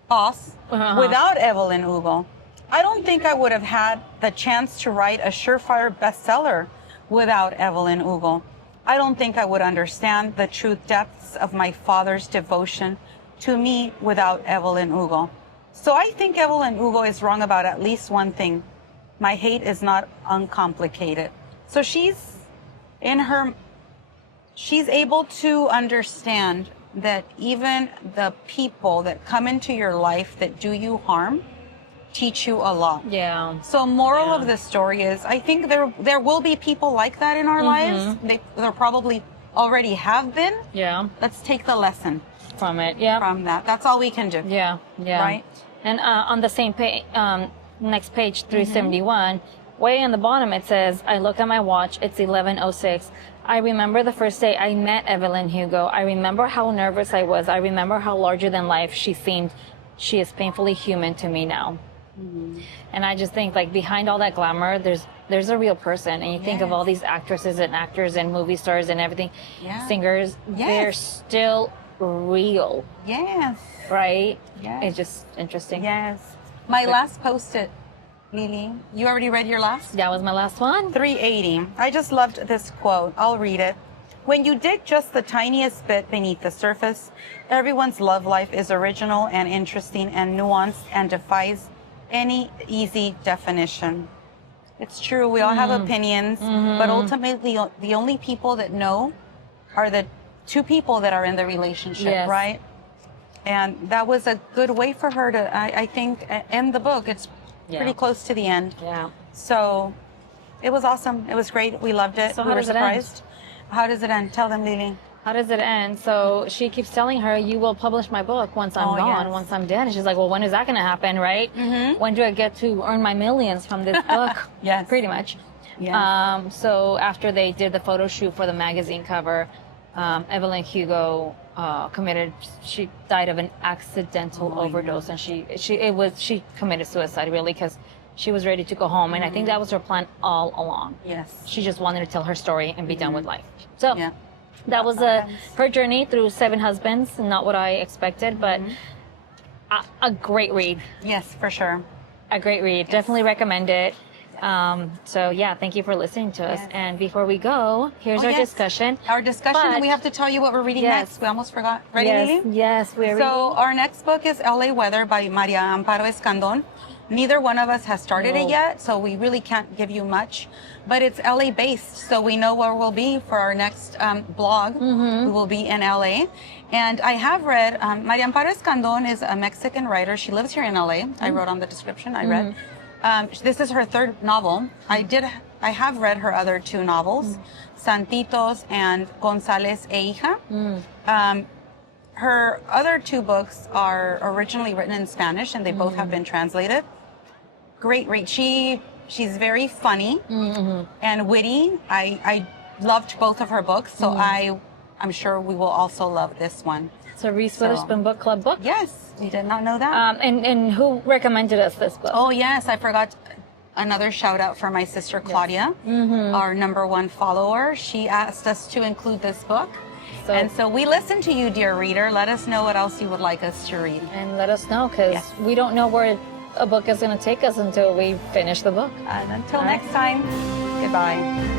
boss, without Evelyn Hugo. I don't think I would have had the chance to write a surefire bestseller without Evelyn Hugo. I don't think I would understand the true depths of my father's devotion to me without Evelyn Hugo. So I think Evelyn Hugo is wrong about at least one thing. My hate is not uncomplicated. So she's able to understand that even the people that come into your life that do you harm teach you a lot. So moral of the story is, I think there will be people like that in our lives. There probably already have been. Let's take the lesson from it. From that. That's all we can do. Right? And on the same page, next page, 371, way on the bottom it says, I look at my watch, it's 11:06. I remember the first day I met Evelyn Hugo. I remember how nervous I was. I remember how larger than life she seemed. she is painfully human to me now. And I just think, like, behind all that glamour, there's a real person. And you think of all these actresses and actors and movie stars and everything, singers, they're still real. Yes. Right? Yes. It's just interesting. Yes. My last post-it, Lily. You already read your last? That was my last one. 380. I just loved this quote. I'll read it. When you dig just the tiniest bit beneath the surface, everyone's love life is original and interesting and nuanced and defies any easy definition. It's true. We all have opinions, but ultimately the only people that know are the two people that are in the relationship, right? And that was a good way for her to, I think, end the book. It's pretty close to the end. Yeah. So it was awesome. It was great. We loved it. So we were surprised. How does it end? Tell them, Lily. How does it end? So she keeps telling her, you will publish my book once I'm gone, once I'm dead. And she's like, well, when is that going to happen, right? When do I get to earn my millions from this book? Yes. Pretty much. Yes. So after they did the photo shoot for the magazine cover, Evelyn Hugo she died of an accidental overdose. And she committed suicide, really, because she was ready to go home. And I think that was her plan all along. Yes. She just wanted to tell her story and be done with life. So that was her journey through 7 husbands. Not what I expected, but a great read. Yes, for sure. A great read. Definitely recommend it. So yeah, thank you for listening to us. And before we go, here's our discussion. Our discussion, and we have to tell you what we're reading next. We almost forgot. Ready, Lily? Yes, we're reading. So our next book is LA Weather by Maria Amparo Escandon. Neither one of us has started it yet, so we really can't give you much. But it's LA based, so we know where we'll be for our next blog. We will be in LA. And I have read, Maria Amparo Escandon is a Mexican writer. She lives here in LA. I wrote on the description, I read. This is her 3rd novel. I have read her other 2 novels, Santitos and González e Hija. Her other 2 books are originally written in Spanish, and they both have been translated. Great read. She's very funny and witty. I loved both of her books, so I'm sure we will also love this one. So Reese Witherspoon Book Club book? Yes, you did not know that. And who recommended us this book? Oh yes, I forgot another shout out for my sister Claudia, our #1 follower. She asked us to include this book. And so we listen to you, dear reader. Let us know what else you would like us to read. And let us know, because we don't know where a book is going to take us until we finish the book. And until next time, goodbye.